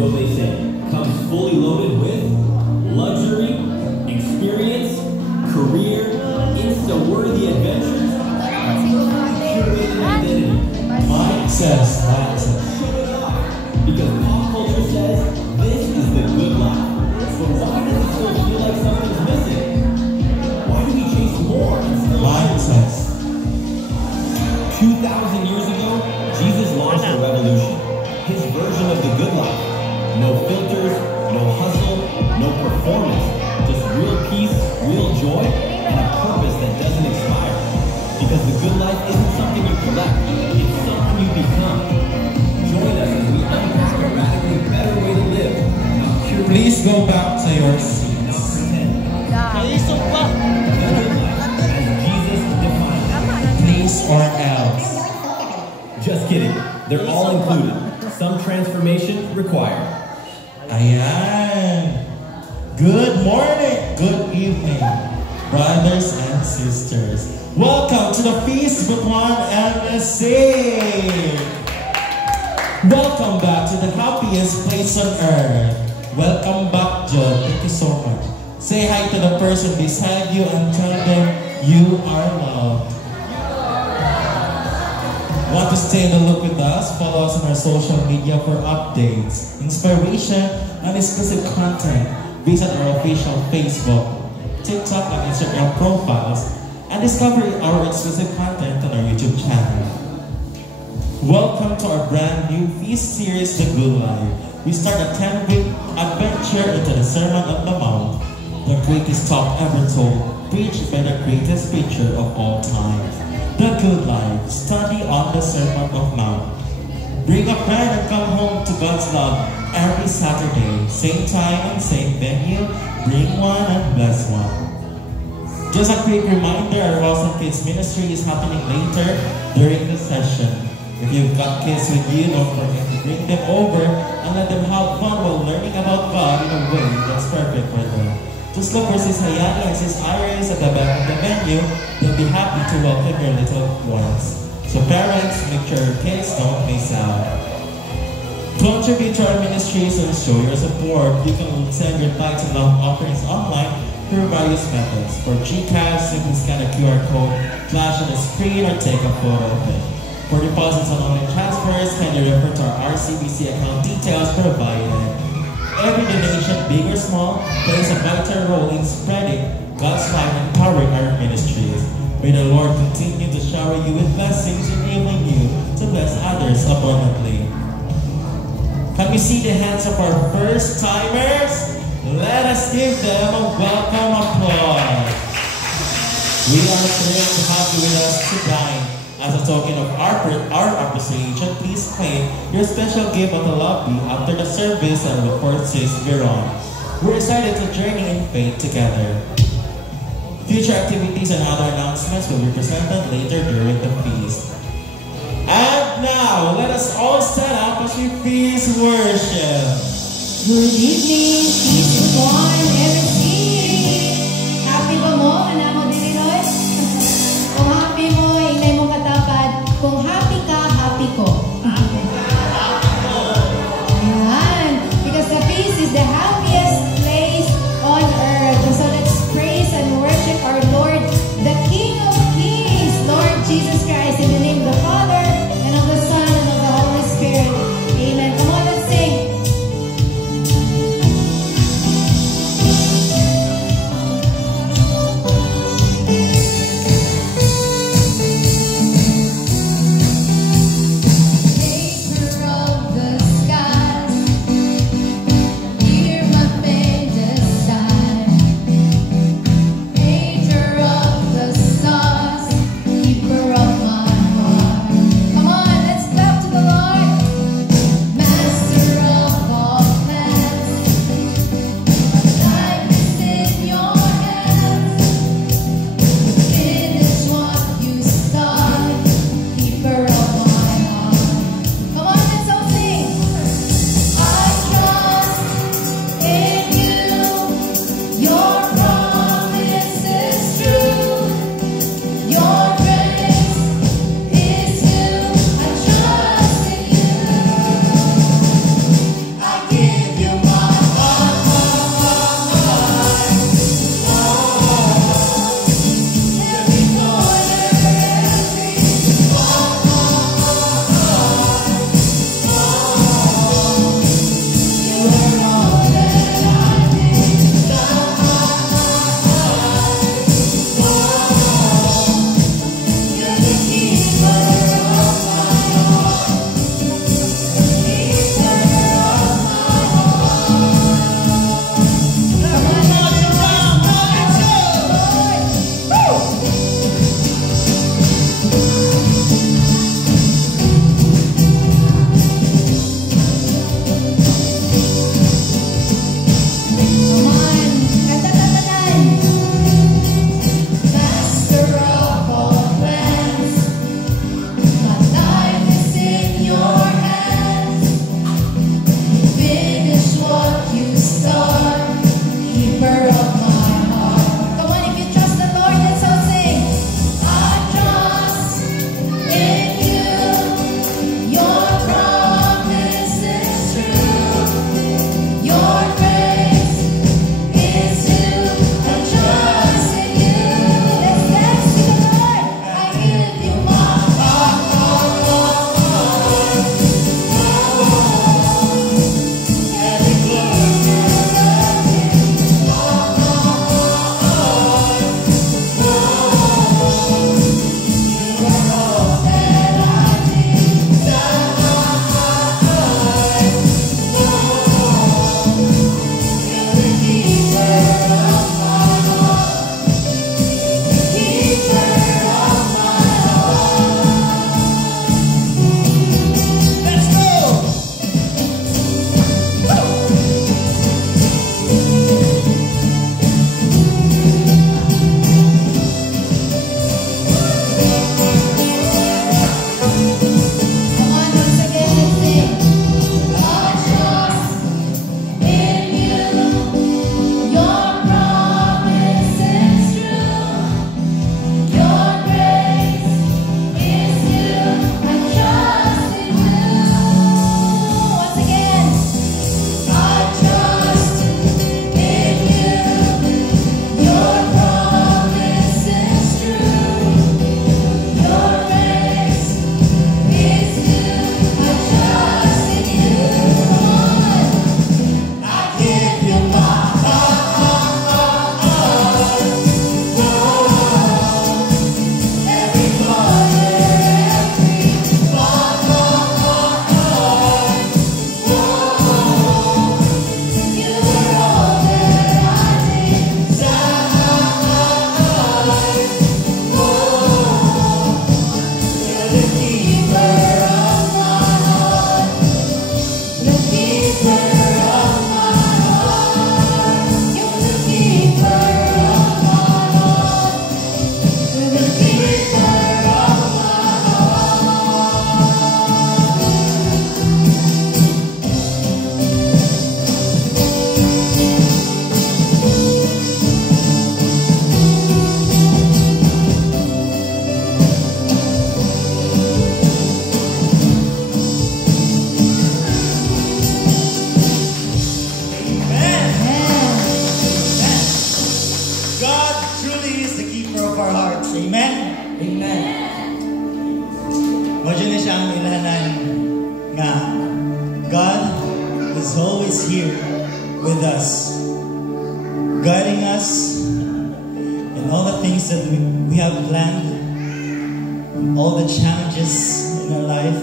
so they say, comes fully loaded with luxury, experience, career, insta-worthy adventures, and curated identity. Mindset. Because pop culture says this is the good life. But why does it still feel like something's missing? Why do we chase more and still Mindset. 2,000 years ago, Jesus launched a revolution. His version of the good life. No filters, no hustle, no performance. Just real peace, real joy, and a purpose that doesn't expire. Because the good life isn't something you collect, it's something you become. Join us as we unpack a radically better way to live. Please go back to your seats. Please or else. Just kidding. They're all included. Some transformation required. Ayan. Good morning, good evening, brothers and sisters. Welcome to the Feast with One MSC. Welcome back to the happiest place on earth. Welcome back, Joe. Thank you so much. Say hi to the person beside you and tell them you are loved. Want to stay in the loop with us? Follow us on our social media for updates, inspiration, and exclusive content. Visit our official Facebook, TikTok, and Instagram profiles, and discover our exclusive content on our YouTube channel. Welcome to our brand new feast series, The Good Life. We start a 10-week adventure into the Sermon on the Mount, the greatest talk ever told, preached by the greatest preacher of all time. The Good Life. Study on the Sermon on Mount. Bring a friend and come home to God's love every Saturday. Same time and same venue. Bring one and bless one. Just a quick reminder, our Awesome Kids Ministry is happening later during the session. If you've got kids with you, don't forget to bring them over and let them have fun while learning about God in a way that's perfect for them. Just look for Sis Hayani and Sis Iris at the back of the venue. They'll be happy to welcome your little ones. So parents, make sure your kids don't miss out. Contribute to our ministries and show your support. You can send your tithes and love offerings online through various methods. For GCash, simply scan a QR code, flash on the screen, or take a photo of it. For deposits and online transfers, kindly refer to our RCBC account details provided. Every donation, big or small, plays a vital role in spreading God's light and empowering our ministries. May the Lord continue to shower you with blessings, enabling you to bless others abundantly. Can we see the hands of our first timers? Let us give them a welcome applause. We are thrilled to have you with us tonight. As a token of our appreciation, please claim your special gift at the lobby after the service and look for Sis Veron. We're excited to journey in faith together. Future activities and other announcements will be presented later during the feast. And now, let us all stand up as we feast worship. Good evening, Feast with One MSC. Happy ba mo, anak mo din Roy? Kung happy mo, ingay mo katapad. Kung happy ka, happy ko. Ayan. Because the feast is the happiest place on earth. So let's praise and worship our Lord, the King of Kings, Lord Jesus Christ, in the name of the Father, and of the Son, and of the Holy Spirit. Amen. Come on, let's sing. ang ilahanan nga God is always here with us, guiding us in all the things that we have planned, all the challenges in our life,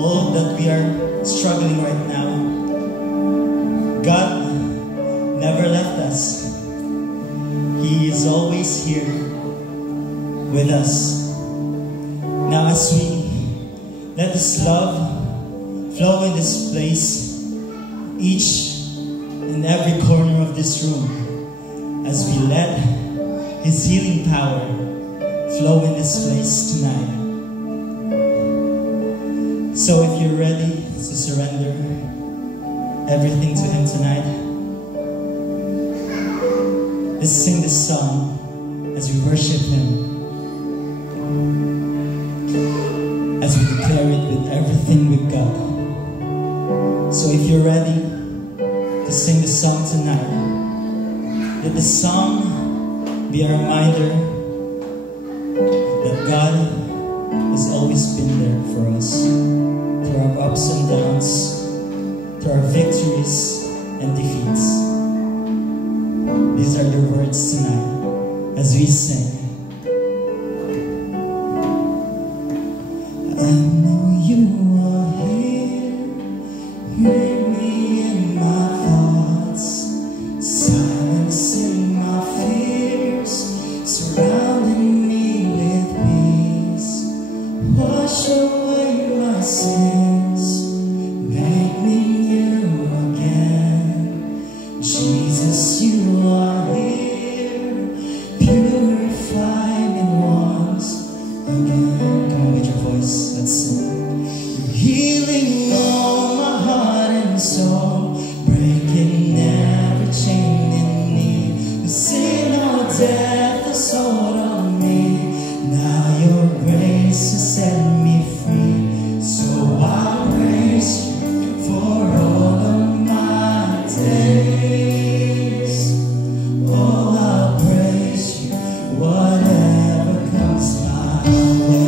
all that we are struggling right now. God never left us. He is always here with us. Now as we let this love flow in this place, each and every corner of this room, as we let His healing power flow in this place tonight. So if you're ready to surrender everything to Him tonight, let's sing this song as we worship Him, as we declare it with everything we've got. So if you're ready to sing this song tonight, let the song be a reminder that God has always been there for us, through our ups and downs, through our victories and defeats. These are the words tonight as we sing. I know you are here, hear me in my thoughts, silencing my fears, surrounding me with peace. Wash away my sins, make me new again. Jesus, you are here, purify me once again. Come on, with your voice, let's sing. You're healing all my heart and soul, breaking every chain in me. The sin or death has hold on me. Now your grace has set me free. So I praise you for all of my days. Oh, I'll praise you, whatever comes my way.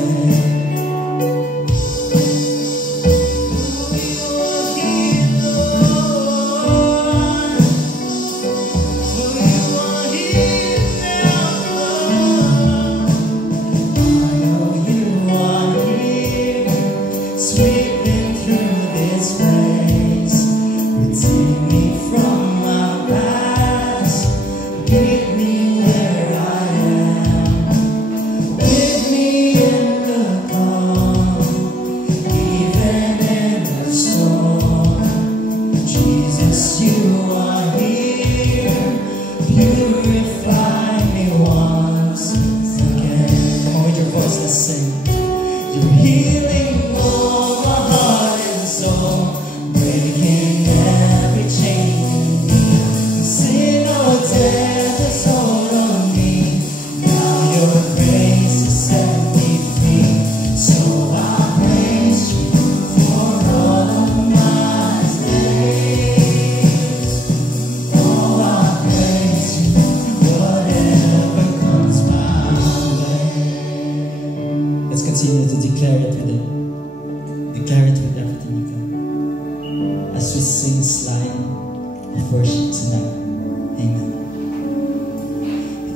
Sweeping through this place, redeem me from my past, meet me where I am, with me in the calm, even in the storm. Jesus, you are here, purify me once again. Come on, with your voice, let's sing. You're healing all my heart and soul, breaking every chain in me. Sin or death has hold on me. Now your grace has set me free. So I praise you for all of my days. Oh, I praise you, whatever comes my way. Let's continue to declare it with it. Declare it with everything you got. As we sing this line of worship tonight. Amen.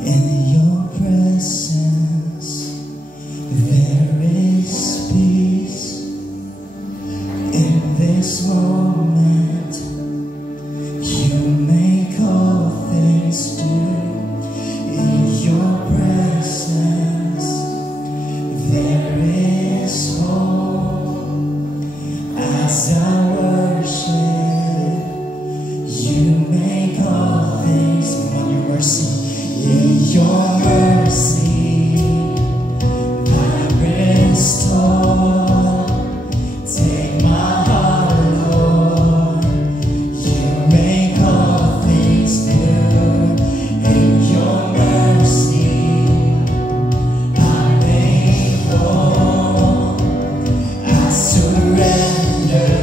In your presence, there is peace. In this moment, you make all things new. In your presence, there is hope. As I worship, you make all things. Come on, your mercy. In your mercy, I'm restored. Take my heart, Lord. You make all things new. In your mercy, I'm made whole. I surrender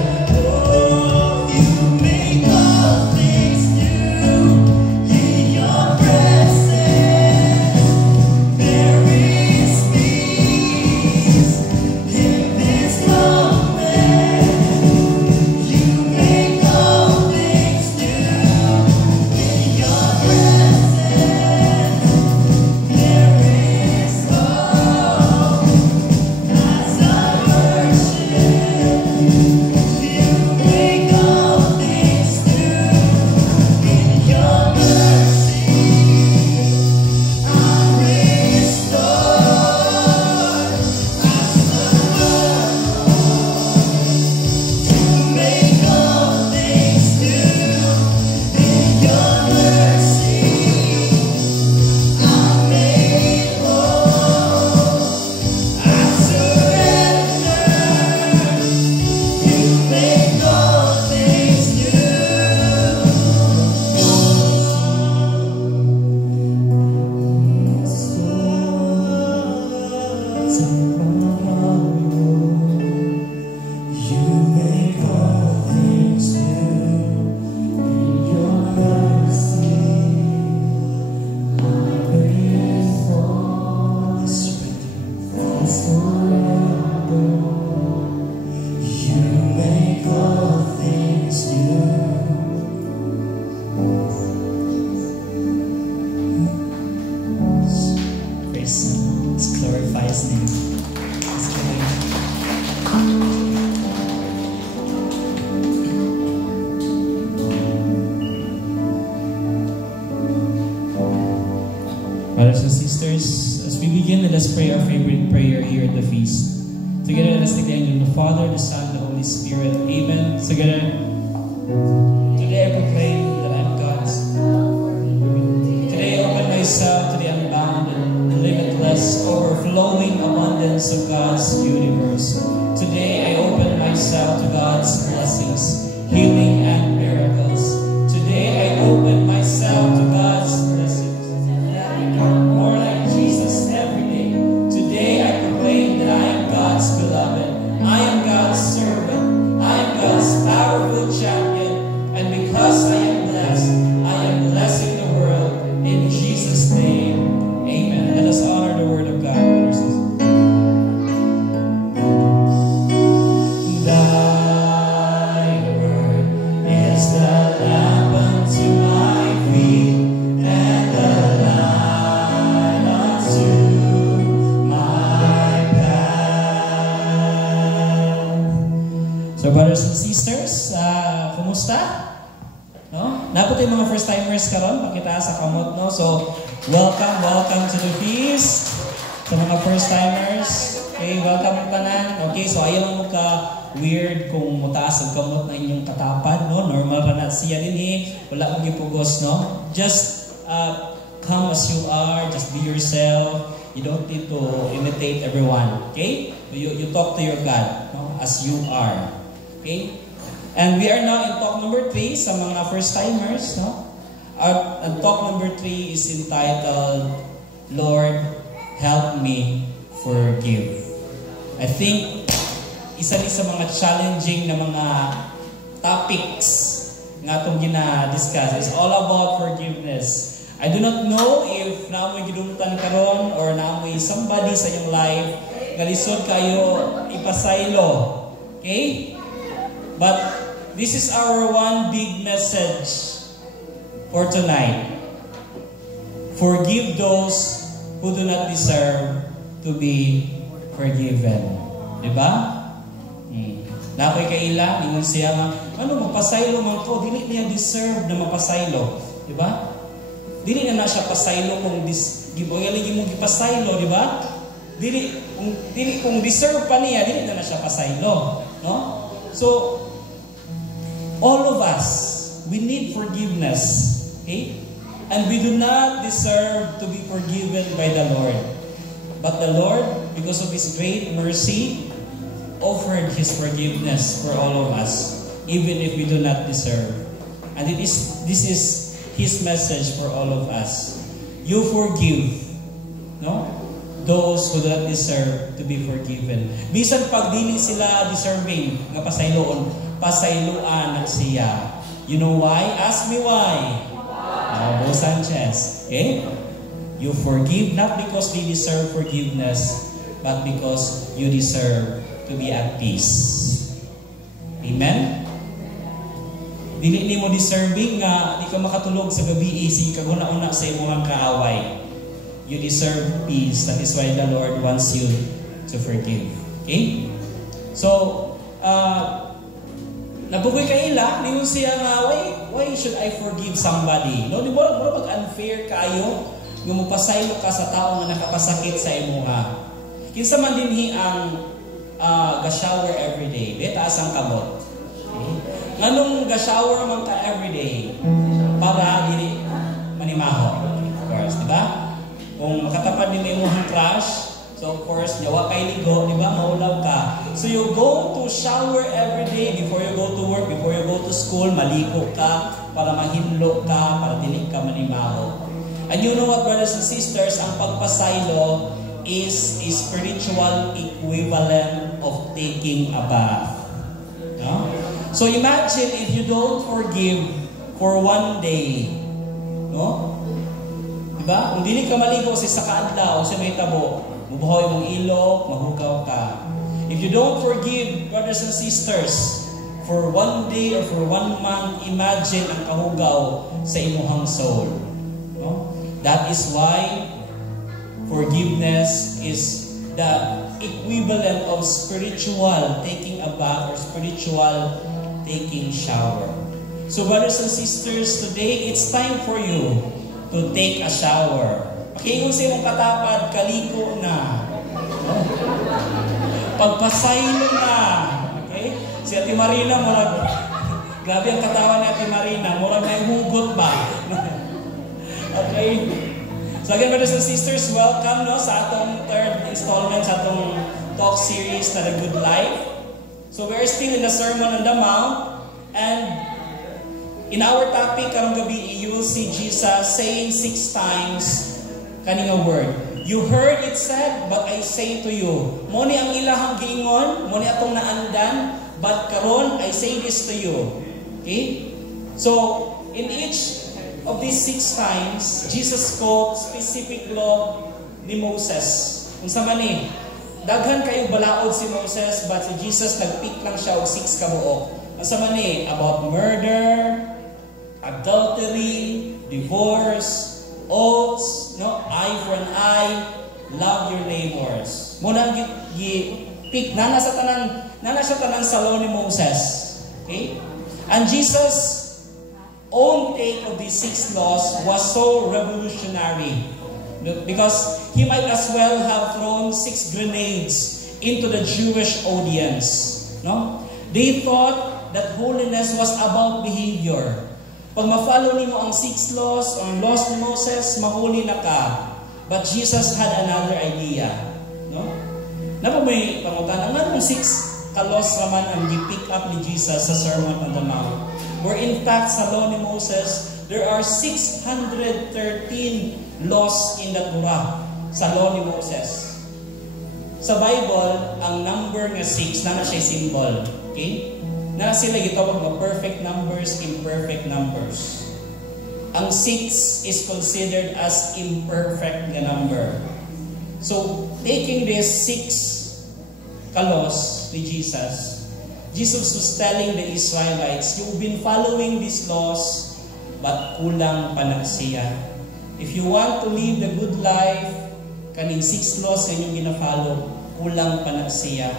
sisters, as we begin, let us pray our favorite prayer here at the feast. Together, let us take the name of the Father, the Son, the Holy Spirit. Amen. Together, today I proclaim that I am God's. Today I open myself to the unbounded, limitless, overflowing abundance of God's universe. Today I open myself to God's blessings, healing and miracles. Today I open myself to God's blessings, that I become more like Jesus every day. Today I proclaim that I am God's beloved. I am God's servant. I am God's powerful champion. And because I am blessed, I am blessing the world. In Jesus' name, amen. Let us honor the word of God, brothers and sisters. Brothers and sisters, kumusta? No? Dapat yung mga first timers karon, pakita sa kamot, no? So, welcome to the feast. Sa mga first timers, okay, welcome pa na. Okay, so ayaw mo ka weird kung mutaas ang kamot na inyong katapad, no? Normal ra na siya din wala kong gipugos, no? Just come as you are, just be yourself. You don't need to imitate everyone, okay? You talk to your God, no? As you are. Okay? And we are now in talk number 3 sa mga first-timers. No? Our talk number 3 is entitled, Lord, Help Me Forgive. I think isa ni sa mga challenging na mga topics nga itong gina-discuss is all about forgiveness. I do not know if naamoy gidumutan karon or naamoy somebody sa iyong life nga lisod kayo ipasaylo. Okay? But this is our one big message for tonight. Forgive those who do not deserve to be forgiven. Diba? Nakoy kaila, ingon siya nga, mapasaylo man ko, dili niya deserve na mapasaylo. Diba? Dili na siya pasaylo kung giboyali mo gipasaylo, diba? Dili kung deserve pa niya, dili na siya pasaylo. No? So, all of us, we need forgiveness. Okay? And we do not deserve to be forgiven by the Lord. But the Lord, because of His great mercy, offered His forgiveness for all of us, even if we do not deserve. And this is His message for all of us. You forgive, no? Those who do not deserve to be forgiven. Bisan pag dili sila deserving nga pasayloan na siya. You know why? Ask me why. Bo Sanchez. Okay? You forgive not because they deserve forgiveness, but because you deserve to be at peace. Amen? Dili ni mo deserving nga di ka makatulog sa gabi isig kaguna-una sa imong kaaway. You deserve peace. That is why the Lord wants you to forgive. Okay? So, nabugoy kaila, ningon siya nga, why should I forgive somebody? No, di ba mag-unfair kayo? Yung mapasaylo ka sa tao nga nakapasakit sa imuha. Kinsa man dinhi ang ga-shower everyday. Taas ang kamot. Okay? Nganong ga-shower man ka everyday para dili manimaho. Of course, di ba? Kung makatapad din mo ang crush, so of course, yawa kay ligo, di ba? Maulaw ka. So you go to shower every day before you go to work, before you go to school, maligo ka, para mahinlo ka, para dili ka manimaho. And you know what, brothers and sisters, ang pagpasaylo is a spiritual equivalent of taking a bath. No? So imagine if you don't forgive for one day, no? Diba? Kung dili ka maligo sa kaadlaw, sa may tabo, mubuhoy mong ilok, mahugaw ka. If you don't forgive, brothers and sisters, for one day or for 1 month, imagine ang kahugaw sa imuhang soul. No? That is why forgiveness is the equivalent of spiritual taking a bath or spiritual taking shower. So brothers and sisters, today it's time for you to take a shower. Kingon sa imong katapad, kaliko na. Pagpasaylo na. Okay? Si Ate Marina, murag, grabe ang katawan ni Ate Marina, murag may hugot ba? Okay? So again, brothers and sisters, welcome no, sa atong third installment sa atong talk series na The Good Life. So we're still in the Sermon on the Mount, and in our topic karong gabi, you will see Jesus saying 6 times kaning word. You heard it said, but I say to you. Mo ni ang ilahang giingon, mo ni atong naandan, but karon I say this to you. Okay? So, in each of these 6 times, Jesus spoke specific law ni Moses. Unsa man ni? Daghan kayo balaod si Moses, but si Jesus nagpick lang siya og 6 kabuok. Unsa man ni? About murder, adultery, divorce, oaths, no, eye for an eye, love your neighbors. Muna pick nana sa tanan sa law ni Moses. Okay? And Jesus' own take of these 6 laws was so revolutionary because he might as well have thrown 6 grenades into the Jewish audience. No? They thought that holiness was about behavior. Pag ma-follow nimo ang 6 laws or laws ni Moses, mahuli na ka. But Jesus had another idea. No? Napa may pangutan, ang 6 ka-laws raman ang gi-pick up ni Jesus sa Sermon on the Mount. Where in fact, sa law ni Moses, there are 613 laws in the Torah sa law ni Moses. Sa Bible, ang number nga 6, na siya symbol. Okay? Na sila gitawag ng perfect numbers, imperfect numbers. Ang 6 is considered as imperfect na number. So, taking these 6 ka-laws ni Jesus, Jesus was telling the Israelites, you've been following these laws, but kulang pa na siya. If you want to live the good life, kaning 6 laws kanyang gina-follow, kulang pa na siya.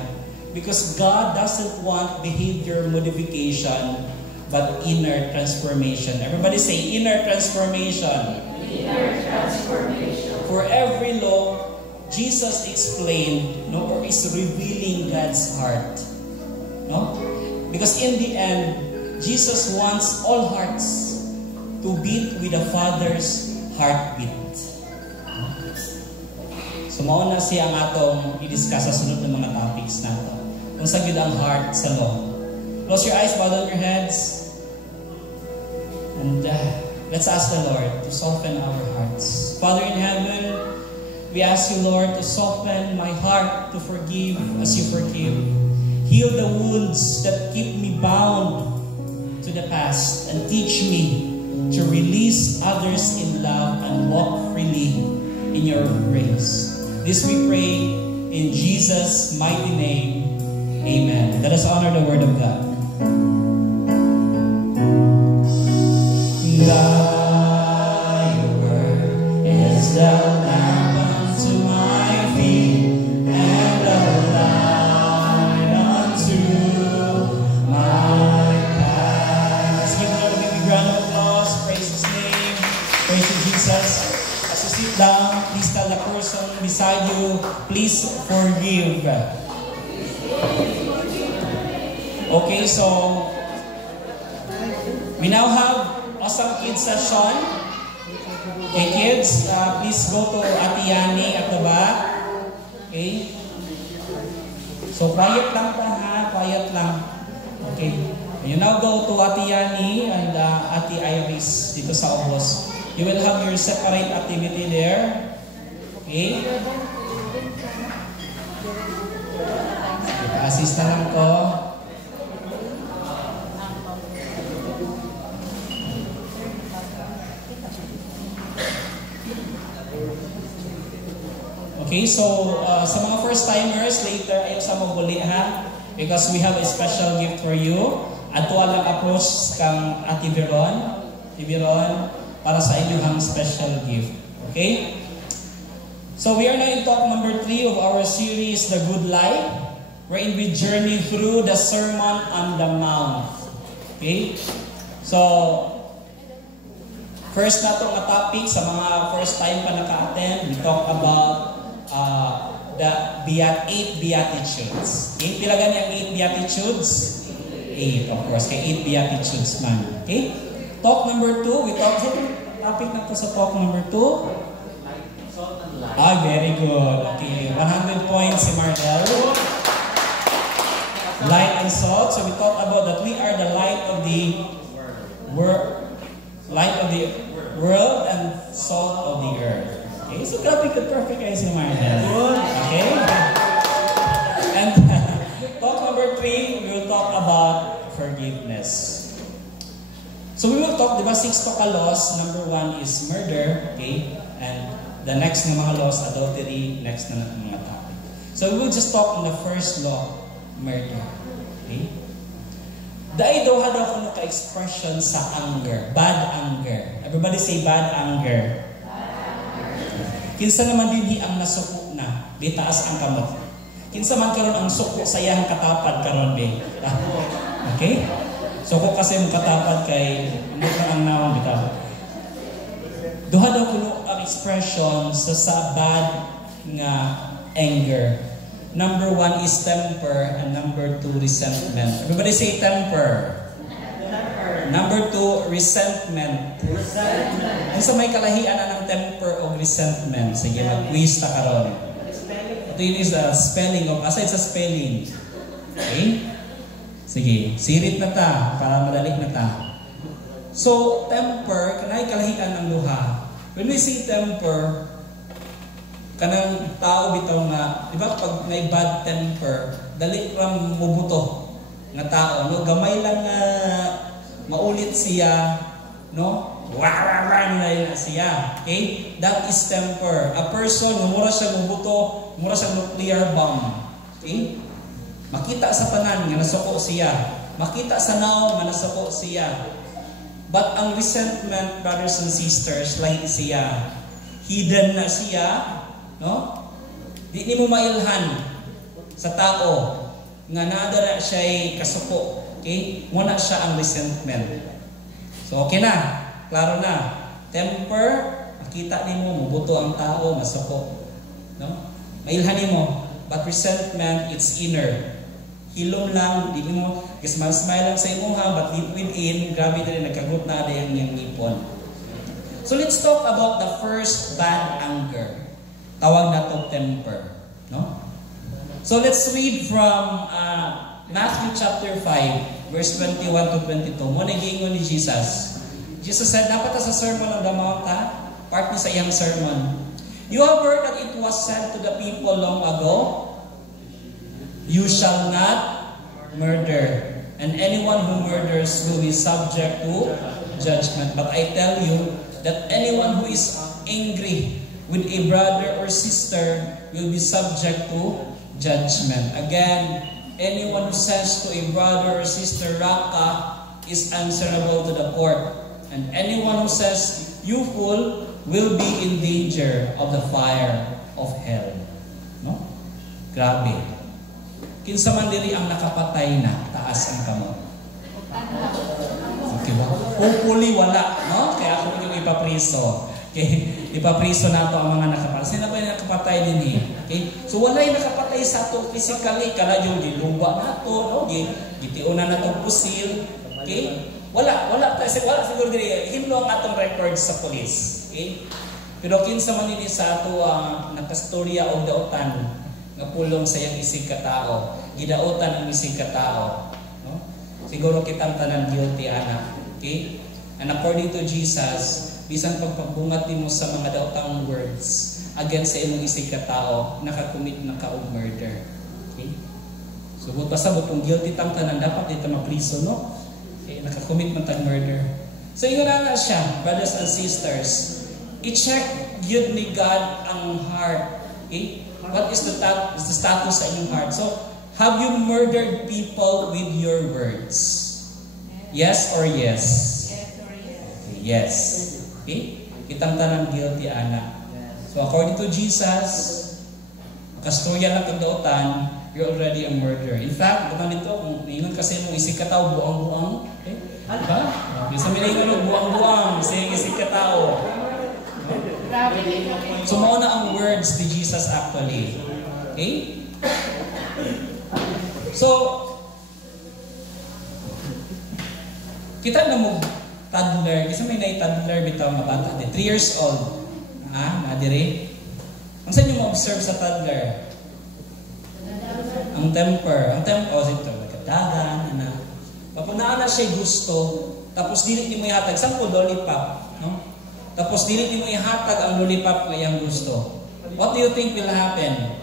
Because God doesn't want behavior modification, but inner transformation. Everybody say, inner transformation. Inner transformation. For every law, Jesus explained, no, or is revealing God's heart. No? Because in the end, Jesus wants all hearts to beat with the Father's heartbeat. So, mauna siya ang atong i-discuss sa sunod ng mga topics na ito. Kung sa gid ang heart sa law. Close your eyes, bow down your heads. And let's ask the Lord to soften our hearts. Father in heaven, we ask you, Lord, to soften my heart to forgive as you forgive. Heal the wounds that keep me bound to the past and teach me to release others in love and walk freely in your grace. This we pray in Jesus' mighty name. Amen. Let us honor the word of God. Thy word is the lamp unto my feet and the light unto my path. Let's give the Lord a big round of applause. Praise His name. Praise you, Jesus. As you sit down, please tell the person beside you, please forgive. Okay, so we now have awesome kids session. Okay, kids, please go to Ate Yani at the back. Okay? So, quiet lang pa ha, quiet lang. Okay. You now go to Ate Yani and Ate Iris dito sa Obos. You will have your separate activity there. Okay? Assist na lang ko. Okay, so sa mga first-timers, later ayaw sa mabuli ha, because we have a special gift for you. Ato lang approach kang Ate Veron, para sa inyong special gift. Okay? So we are now in talk number 3 of our series, The Good Life, wherein we journey through the Sermon on the Mount. Okay? So, First na itong topic sa mga first time pa naka-attend, we talk about the 8 Beatitudes. Okay? Pila gani ang 8 Beatitudes? 8, of course. Kaya 8 Beatitudes man. Okay? Talk number 2, we talk, topic na to sa talk number 2. Very good. Okay, 100 points si Marnel. Light and salt. So we talk about that we are the light of the world and salt of the earth. Okay, so grabe ka perfect kayo si Marnel. Okay? And talk number 3, we will talk about forgiveness. So we will talk, diba, 6 to ka laws. Number 1 is murder. Okay? And the next na mga laws, adultery. Next na mga topic. So we will just talk on the first law, murder. Okay? Dahil daw hadaw ko naka-expression sa anger. Bad anger. Everybody say bad anger. Kinsa naman din ang nasuko na. Di taas ang kamot. Kinsa man karon ang suko sa iyang katapad karon be. Okay? Suko kasi ang katapad kay mukhang ang naon bitaw. Duha daw kuno ang expression sa bad nga anger. Number 1 is temper and number 2 resentment. Everybody say temper. Number 2 resentment. Ano sa may kalahian na ng temper o resentment? Sige, mag-quiz ta karon. Ito yun is the spelling of, aside sa spelling. Okay? Sige, sirit na ta para madalik na ta. So, temper, kanay kalahian ng luha. When we say temper, kanang tao bitaw nga, di ba pag may bad temper, dali ram mubuto nga tao, no? Gamay lang nga maulit siya, no? Wararan na siya. Okay? That is temper. A person, mura siya mubuto, mura siya nuclear bomb. Okay? Makita sa tanan nga nasuko siya. Makita sa naong nga nasuko siya. But ang resentment, brothers and sisters, lahi siya. Hidden na siya. No? Di mo mailhan sa tao nga nadara siya'y kasuko. Okay? Muna siya ang resentment. So, okay na. Klaro na. Temper, makita ni mo, mabuto ang tao, masuko. No? Mailhan mo. But resentment, it's inner. Hilom lang, di mo, smile lang sa imo ha, but deep within, grabe na rin, nagkagot na rin yung ngipon. So, let's talk about the first bad anger. Tawag na to temper. No? So let's read from Matthew chapter 5, verse 21 to 22. Muna gingon ni Jesus. Jesus said, dapat sa Sermon on the Mount, part ni sa iyang sermon. You have heard that it was said to the people long ago, you shall not murder, and anyone who murders will be subject to judgment. But I tell you that anyone who is angry with a brother or sister will be subject to judgment. Again, anyone who says to a brother or sister, Raka, is answerable to the court. And anyone who says, you fool, will be in danger of the fire of hell. No? Grabe. Kinsa man diri ang nakapatay na, taas ang kamot. Okay ba? Hopefully wala, no? Kaya ako yung ipapriso. Okay, ipapriso na ito ang mga nakapatay. Sino ba yung nakapatay din eh? Okay? So wala yung nakapatay sa ito physically. Kala yung dilungwa na ito, no? Gitiunan na itong pusil. Okay? Wala siguro din. Hinlo ang atong records sa police. Okay? Pero kinsa man din sa ito nakastorya o daotan nga pulong sa iyang isig katao. Gidaotan ang isig katao. No? Siguro kitang tanan guilty, anak. Okay? And according to Jesus, bisan pagpagbungat mo sa mga daotang words against sa imong isig katao, nakakumit na ka og murder. Okay? So, pasabot kung guilty tang tanan, dapat dito mapriso, no? Okay, nakakumit man tag murder. So, ingon na siya, brothers and sisters, i-check yun ni God ang heart. Okay? What is the status sa inyong heart? So, have you murdered people with your words? Yes or yes? Okay, yes. Okay? Kitang tanang guilty, anak. So, according to Jesus, kastorya lang kagdaotan, you're already a murderer. In fact, bukan nito, kung ingon kasi mong isig ka tao, buang-buang, okay? Diba? Sa milingon buwang-buwang, isig ka tao. So, mauna ang words ni Jesus actually. Okay? So, kita na mo toddler, kasi may toddler bitaw nga bata, 3 years old. Nadire. Ang saan nyo ma-observe sa toddler? Ang temper. Ito, nagkadagan, Kapag naana siya gusto, tapos dili ni mo ihatag, sample lollipop, no? Tapos dili ni mo ihatag ang lollipop nga iyang gusto. What do you think will happen?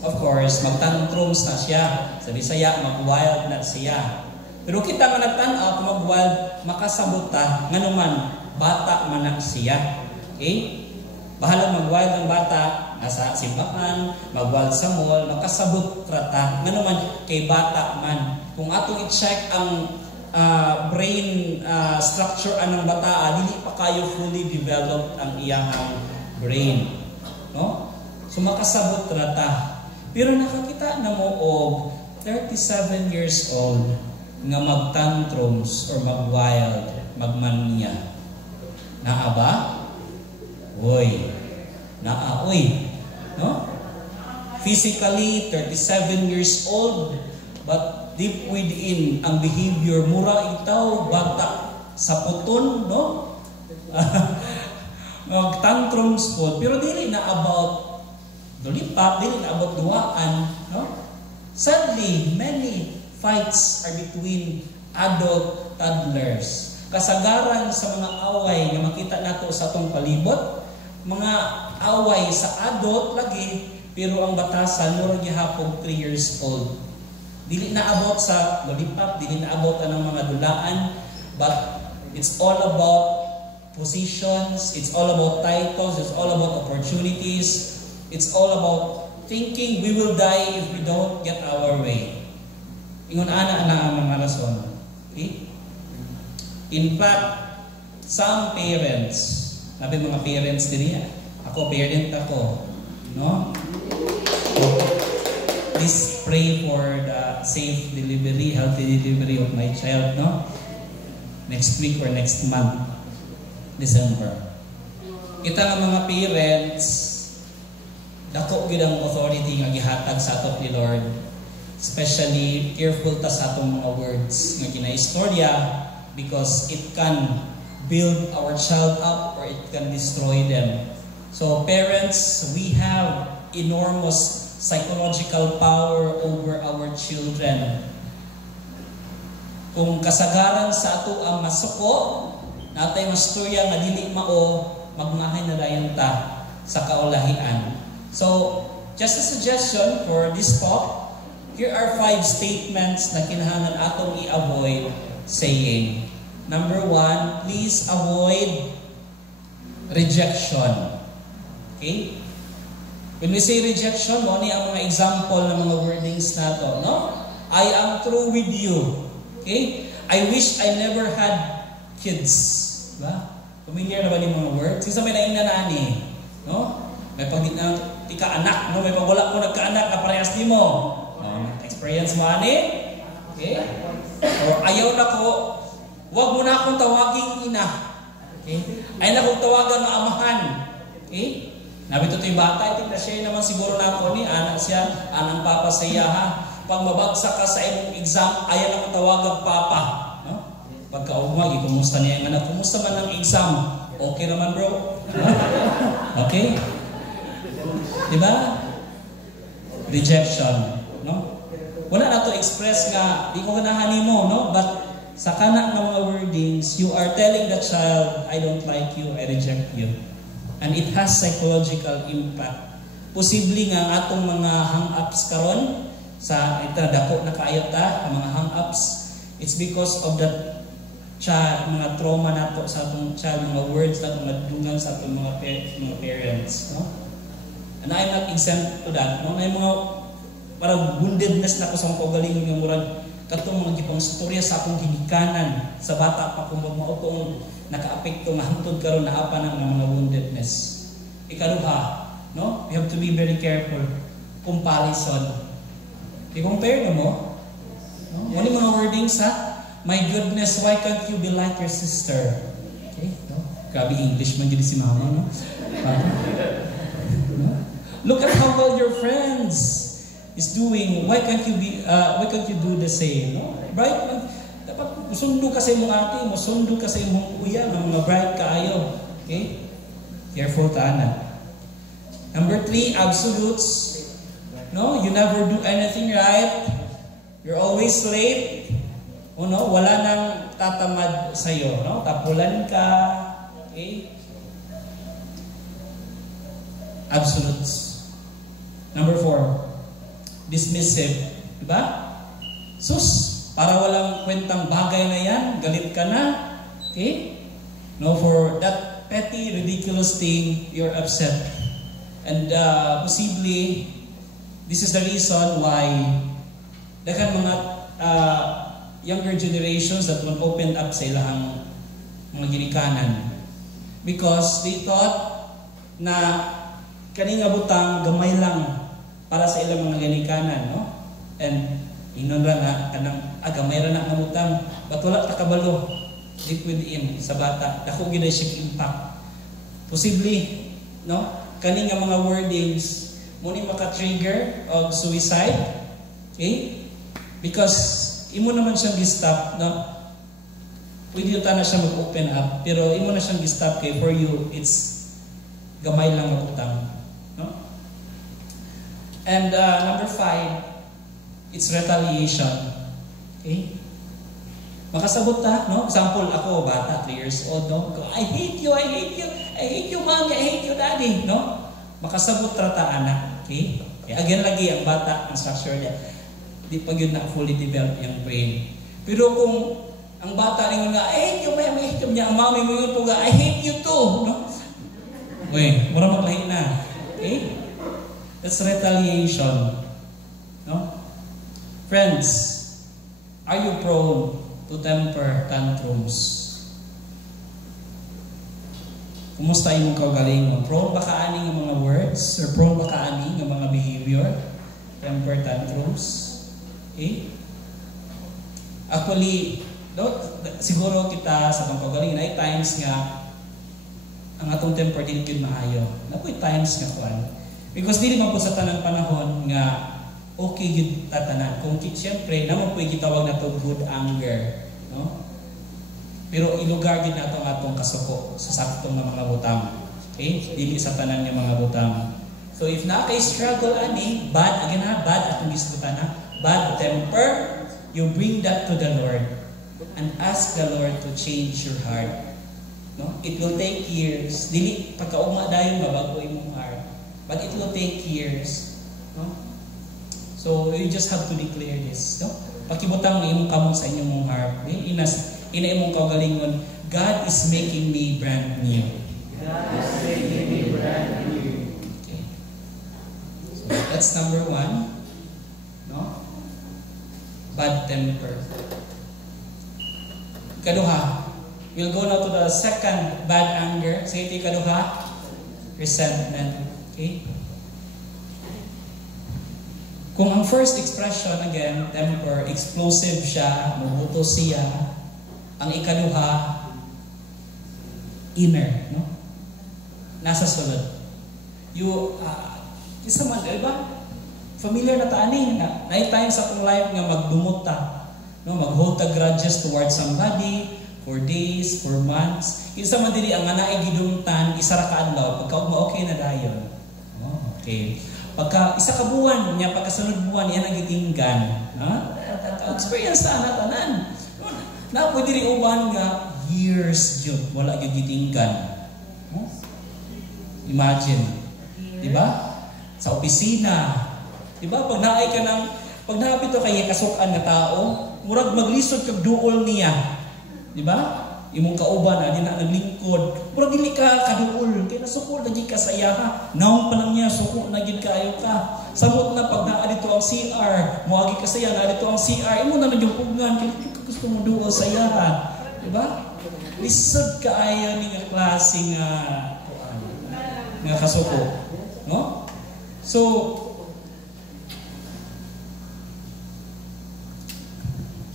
Of course, mag-tantrums na siya. Sa Bisaya, mag-wild na siya. Pero kita nga nagtanaw, kung mag-wild, makasabot ta, nga naman, bata manak siya. Okay? Bahala mag-wild ng bata, nasa simbahan, mag-wild sa mall, makasabot rata, nga naman, kay bata man. Kung atong i-check ang brain structure anong bata, dili pa kayo fully developed ang iyang brain. No? So makasabot rata. Pero nakakita na mo og 37 years old nga mag-tantrums or mag-wild, magmania. Naa ba? Uy. No? Physically, 37 years old, but deep within, ang behavior, mura itaw, bata sa puton, no? Mag-tantrums po, pero dili na about lollipop, dili na about duwaan, no? Sadly, many fights are between adult toddlers. Kasagaran sa mga away na makita nato sa atong palibot, mga away sa adult lagi, pero ang batasan mura gihapon 3 years old. Dili na abot sa lollipop, dili na abot ng mga dulaan, but it's all about positions, it's all about titles, it's all about opportunities, it's all about thinking we will die if we don't get our way. Ingon ana ang mga rason. Okay? In fact, some parents, nabi mga parents diri, ako parent ako, no? Please pray for the safe delivery, healthy delivery of my child, no? Next week or next month, December. Kita nga mga parents, dako gyud ang authority nga gihatag sa ato ni Lord. Especially careful ta sa atong mga words nga ginaistorya because it can build our child up or it can destroy them. So parents, we have enormous psychological power over our children. Kung kasagaran sa ato ang masuko, natay masturya nga dili mao, magmahay na dayon ta sa kaulahian. So, just a suggestion for this talk, here are 5 statements na kinahanglan atong i-avoid saying. Number 1, please avoid rejection. Okay? When we say rejection, mo ni ang mga example ng mga wordings nato, no? I am through with you. Okay? I wish I never had kids. Diba? Familiar na ba yung mga words? Kasi may naing nanani, no? May pag di ka anak, no? May pag wala ko nagkaanak na parehas di mo. No? Experience mo ani? Okay? Or ayaw na ko, wag mo na akong tawaging ina. Okay? Ayaw na akong tawagan na amahan. Okay? Nabito ito yung bata, ito na siya naman siguro na ako ni, anak siya, anang papa sa iya ha. Pag mabagsak ka sa imong exam, ayaw na akong tawagan papa. No? Pagkaugmag, kumusta niya yung anak, kumusta man ang exam? Okay naman bro? Okay? Diba? Rejection. No? Wala na to express nga, di ko ganahan mo, no? But sa kanak ng mga wordings, you are telling the child, I don't like you, I reject you. And it has psychological impact. Posible nga atong mga hang-ups karon sa dako na kaayo ta, ang mga hang-ups, it's because of that child, mga trauma nato sa atong child, mga words na mga dungan sa atong mga parents, no? And I'm not exempt to that, no? May mga parang woundedness na ko sa mga kaugalingon nga murag katong mga gipang storya sa akong ginikanan sa bata pa kung magmautong naka-apekto nga hangtod karon na apa ng mga woundedness. Ikaduha, no? We have to be very careful. Comparison. I-compare na mo, no? Wala mga wordings ha? my goodness, why can't you be like your sister? Okay, no? Grabe English man din si mama, no? No? Look at how well your friends is doing. Why can't you do the same? No? Right? Dapat musundo ka sa imong ate, musundo ka sa imong kuya, ng mga bright kaayo. Okay? Careful taana. Number 3, absolutes. No, you never do anything right. You're always late. O no, wala nang tatamad sa iyo, no? Tapulan ka. Okay? Absolutes. Number 4, dismissive. Diba? Sus, para walang kwentang bagay na yan, galit ka na. Okay? No, for that petty, ridiculous thing, you're upset. And possibly, this is the reason why daghang mga younger generations that will open up sa ilang mga ginikanan. Because they thought na kaninga butang gamay lang para sa ilang mga ginikanan, no? And inon ra na kanang gamay ra na nga butang, but wala ta kabalo deep within sa bata. Dako gyud siya impact. Possibly, no? Kaninga mga wordings mo ni maka-trigger of suicide. Okay? Because imo naman siyang gi-stop, no? Pwede yung na siya mag-open up, pero imo na siyang gi-stop kay for you, it's gamay lang ang utang. No? And number 5, it's retaliation. Okay? Makasabot ta, no? Example, ako, bata, 3 years old, no? I hate you, I hate you, I hate you, mommy, I hate you, daddy, no? Makasabot rata anak. Okay? Kaya again lagi, ang bata, ang structure niya, di pa yun na fully develop yung brain. Pero kung ang bata rin nga, I hate you, I hate you, niya, ang mami mo yun nga, I hate you too, no? Uy, mura maglahi na. Okay? That's retaliation. No? Friends, are you prone to temper tantrums? Kumusta imong kaugalingon? Prone ba kaani ng mga words? Or prone ba kaani ng mga behavior? Temper tantrums? Okay? Actually, siguro kita sa itong kaugalingon ay times nga ang atong temper din yun maayo. Napoy times nga kuan. Because dili man po sa tanang panahon nga okay yun tatanan. Kung siyempre, naman po gitawag na to good anger. No? Pero ilugar din nato ang atong kasuko sa saktong ng mga butang. Okay? Dili sa tanan ng mga butang. So if na kay struggle ani, bad atong gisgutan na, bad temper, you bring that to the Lord and ask the Lord to change your heart. No? It will take years. Dili pagkaugma dayon mabago imong heart. But it will take years. No? So you just have to declare this. No? Pakibutang ni imong kamong sa inyong heart. Okay? Ina imong kaugalingon, God is making me brand new. God is making me brand new. Okay. So that's number 1. No? Bad temper. Kaduha. We'll go now to the second bad anger. Sige, kaduha. Resentment. Okay? Kung ang first expression, again, temper, explosive siya, mabuto siya, ang ikaduha, inner, no? Nasa sulod. Isa man, diba? Familiar na taani, na times sa akong life nga magdumot ta, no? Mag-hold the grudges towards somebody, for days, for months. Isa man dili ang anaay gidumtan, isa ra ka adlaw, pagka okay na dayon. Oh, okay. Pagka isa ka buwan, niya pagkasunod buwan, yan ang gitinggan. No? Experience ta na tanan. Na pwede rin uwan nga years yun, wala yung gitinggan. Huh? Imagine. Diba? Sa opisina. Diba? Pag naay ka ng, pag napito kay kasukan na tao, murag maglisod kag duol niya. Diba? Imong kauban na, di na naglingkod. Murag dili ka kaduol. Kaya nasukol na gid ka sa iya ha. Naong pa lang niya, suko na gid kaayo ka. Samot na pag naa dito ang CR, muagi ka sa iya, na dito ang CR, imo na nagyupugan, kaya gusto mo duol sa iya ha. Diba? Lisod ka ayaw ni nga klase nga kasuko. No? So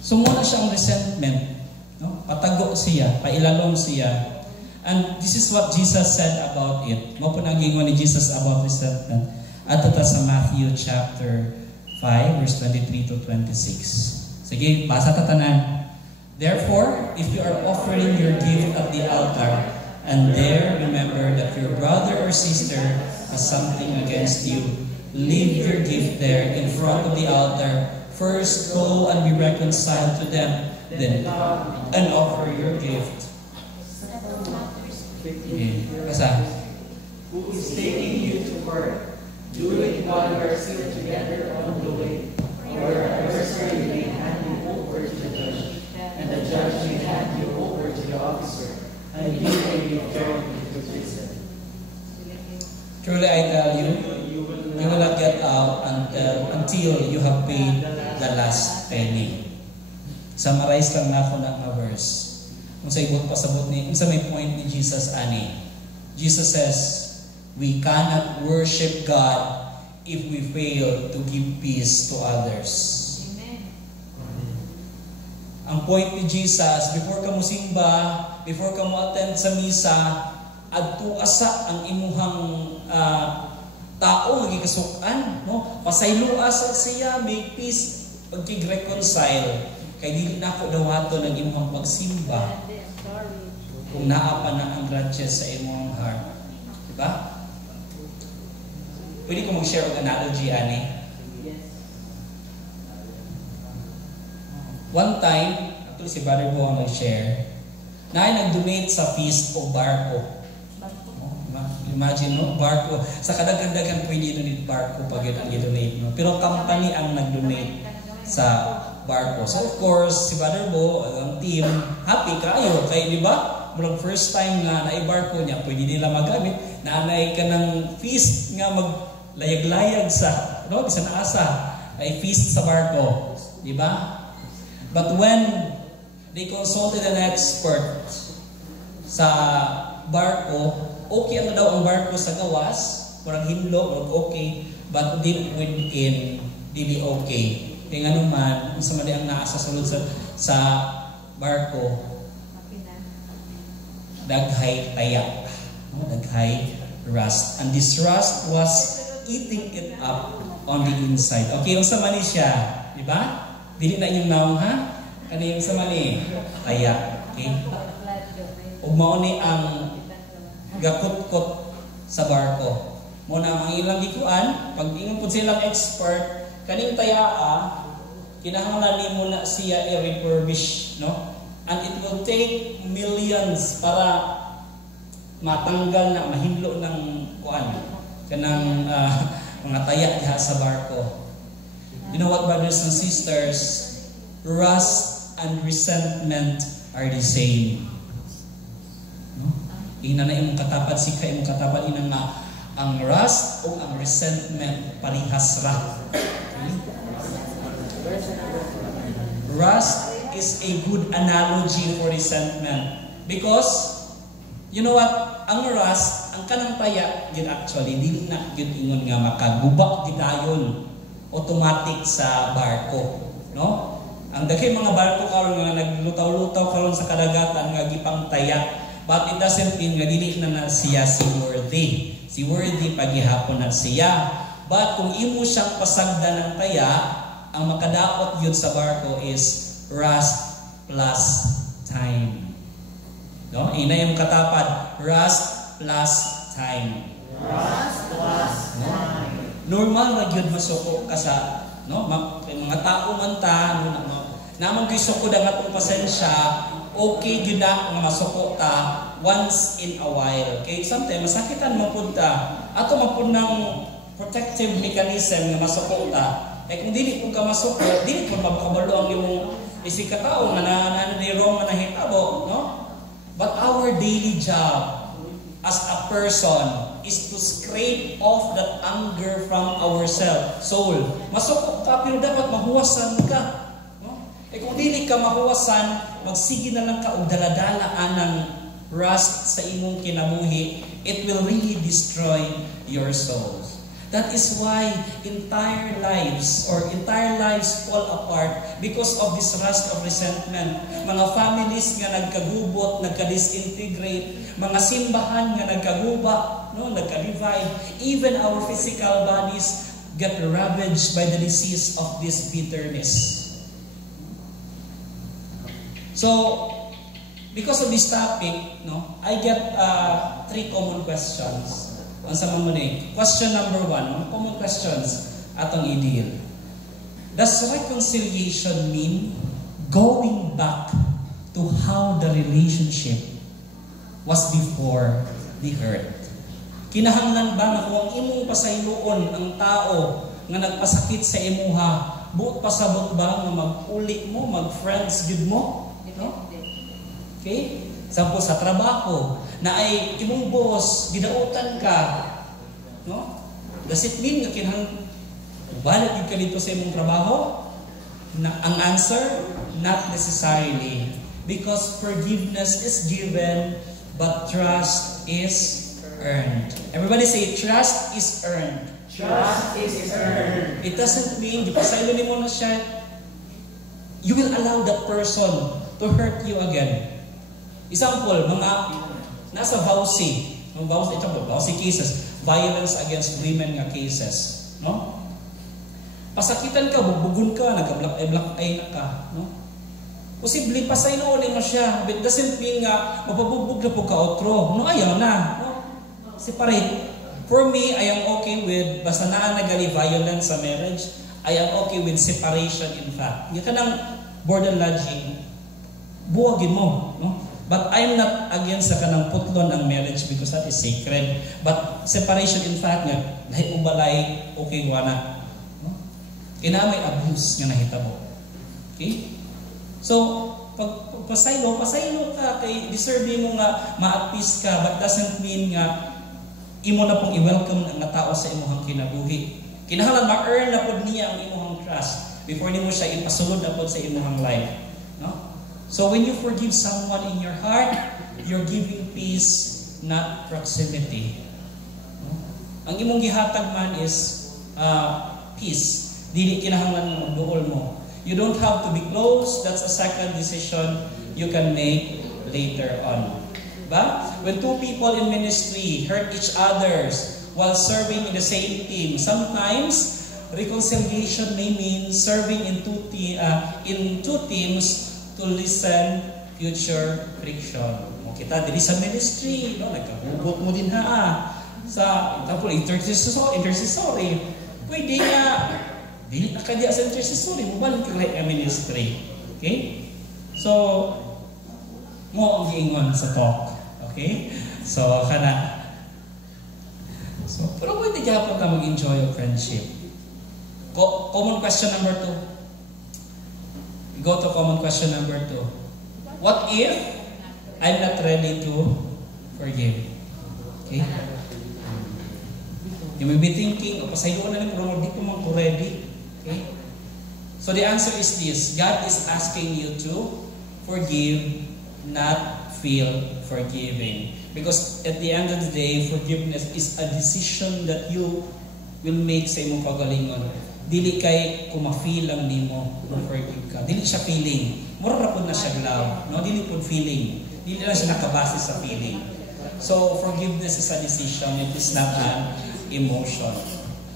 So muna siyang resentment, no? Patago siya, pailalom siya. And this is what Jesus said about it. Mo po nang gingon ni Jesus about resentment. Adto ta sa Matthew chapter 5 verse 23 to 26. Sige, basa ta tanan. Therefore, if you are offering your gift at the altar, and there remember that your brother or sister has something against you, leave your gift there in front of the altar. First go and be reconciled to them, then and offer your gift. Basa. Who is taking you to court? Do it while you are still together on the way, or your adversary may hand you over to the judge, and the judge may hand you over to the officer, and you may be thrown into prison. Truly I tell you, you will not get out until you have paid the last penny. Summarize lang na ako ng verse. Kung sa ibot pasabot ni, kung sa may point ni Jesus ani, Jesus says, we cannot worship God if we fail to give peace to others. Amen. Ang point ni Jesus, before ka mo simba, before ka mo attend sa misa, adto asa ang imuhang tao magikasukan, no? Pasaylo asa siya, make peace, pagkig-reconcile. Kay dili na ako dawato ng imuhang pagsimba kung naa pa na ang grudge sa imuhang heart. Diba? Pwede ko mag-share og analogy ani. One time, actually si Brother Bo ang mag-share, na ay nag-donate sa feast o barko. Imagine no, barko. Sa kadaghan-daghan pwede donate barko pag yun ang i-donate. No? Pero company ang nag-donate sa barko. So of course, si Brother Bo, ang team, happy kayo. Kaya di ba? Murag first time na naibarko niya, pwede nila magamit. Naanay ka ng feast nga maglayag-layag sa, no? Bisa na asa. Ay feast sa barko. Di ba? But when they consulted an expert sa barko, okay ang daw ang barko sa gawas, murag hinlo, murag okay, but deep within, dili okay. Kaya nga naman, kung sa mali ang naasa sulod sa barko, daghay tayak, no? Daghay rust. And this rust was eating it up on the inside. Okay, yung sa mali siya, di ba? Dili na inyong naong ha? Kani yung sa mali, tayak. Okay? Ug mao ni ang gakut-kut sa barko. Muna ang ilang gikuan, pag ingon po silang expert, kaning tayaa, kinahanglan nimo na siya i-refurbish, no? And it will take millions para matanggal na, mahilo ng kuan, kanang mga tayak diha sa barko. You know what, brothers and sisters? Rust and resentment are the same. No? Ina na imong katapat, sika imong katapat, ina nga ang rust o ang resentment parihas ra. Okay? Rust is a good analogy for resentment because you know what, ang rust, ang kanang taya yun actually dili na yun ingon nga makagubak gidayon automatic sa barko, no? Ang daghay mga barko karon nga naglutaw-lutaw karon sa kadagatan nga gipang taya, but it doesn't mean nga dili na siya seaworthy. Seaworthy paghihapon na siya. But kung imo siyang pasagda ng taya, ang makadaot yun sa barko is rust plus time. No? Ina yung katapat, rust plus time. Rust plus time. Normal ra gyud masuko ka sa, no? Mga tao man ta, namang gisuko da nga tong pasensya, okay gyud na nga masuko ta once in a while. Okay, sometimes masakitan man pud ta. Ato man pud ng protective mechanism nga masuko ta. Kaya kung dili po ka masuko, dili po makabalo ang imong isig katao nga na wrong nga nahitabo, no? But our daily job as a person is to scrape off that anger from ourselves, soul. Masuko ka pero dapat mahuwasan ka, no? Kung dili ka mahuwasan, magsige na lang ka og daladala anang rust sa imong kinabuhi, it will really destroy your souls. That is why entire lives fall apart because of this rust of resentment. Mga families nga nagkagubot, nagka-disintegrate, mga simbahan nga nagkaguba, no, nagka-divide. Even our physical bodies get ravaged by the disease of this bitterness. So, because of this topic, no, I get 3 common questions. Ang sama mo na question number 1, common questions atong i-deal. Does reconciliation mean going back to how the relationship was before the hurt? Kinahanglan ba na kung imong pasayloon ang tao nga nagpasakit sa imuha, buot pasabot ba nga mag-uli mo, mag-friends good mo? No? Okay? Sampo sa trabaho, na ay imong boss, gidautan ka, no? Does it mean nga balik ka dito sa imong trabaho? Ang answer, not necessarily. Because forgiveness is given, but trust is earned. Everybody say, trust is earned. Trust is earned. It doesn't mean, ipasaylo ni mo na siya, you will allow that person to hurt you again. Example, mga nasa VAUSI, VAUSI cases, violence against women nga cases, no? Pasakitan ka, bubugon ka, nag-black eye na ka, no? Posible pasayloon mo siya, but doesn't mean nga mapabubog na po ka otro. No, ayaw na, no? Separate. For me, I am okay with basta na nagali violence sa marriage, I am okay with separation in fact. Yung ka ng border lodging, buwagin mo, no? But I'm not against sa kanang putlon ang marriage because that is sacred. But separation in fact nga, lahi ubalay, okay wala. No? Kaya may abuse nga nahitabo. Okay? So, pag pasaylo ka, kay deserve mo nga ma-appease ka, but doesn't mean nga imo na pong i-welcome ang tao sa imuhang kinabuhi. Kinahanglan ma-earn na pod niya ang imuhang trust before nimo siya ipasulod na pod sa imuhang life. No? So when you forgive someone in your heart, you're giving peace, not proximity. No? Ang imong gihatag man is peace. Dili kinahanglan mo duol mo. You don't have to be close. That's a second decision you can make later on. Ba? When two people in ministry hurt each others while serving in the same team, sometimes reconciliation may mean serving in two teams to lessen future friction. Kita diri sa ministry, no, nagkagugot mo din sa tapos intercessory. Pwede nga dili na kadya sa intercessory, mubalik ka sa ministry. Okay? So mo ang giingon sa talk. Okay? So kana. So pero pwede gyapon ta mag-enjoy of friendship. Common question number 2. Go to common question number 2. What if I'm not ready to forgive? Okay? You may be thinking, pasayloon na rin, pero di ko man ko ready. Okay? So the answer is this. God is asking you to forgive, not feel forgiving. Because at the end of the day, forgiveness is a decision that you will make sa imong kagalingon. Dili kay kumafeel lang nimo no forgive ka. Dili siya feeling. Mura ra pud na siya love, no? Dili pud feeling. Dili na siya nakabase sa feeling. So forgiveness is a decision, it is not an emotion.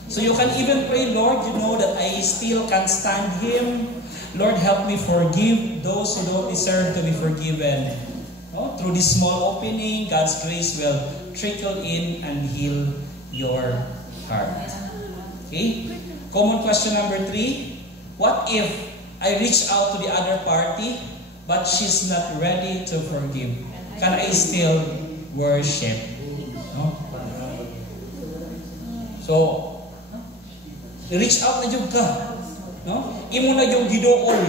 So you can even pray, Lord, you know that I still can't stand him. Lord, help me forgive those who don't deserve to be forgiven. No? Through this small opening, God's grace will trickle in and heal your heart. Okay? Common question number 3, what if I reach out to the other party but she's not ready to forgive? Can I still worship? No? So, reach out na jud ka. No? Imo na yung gidool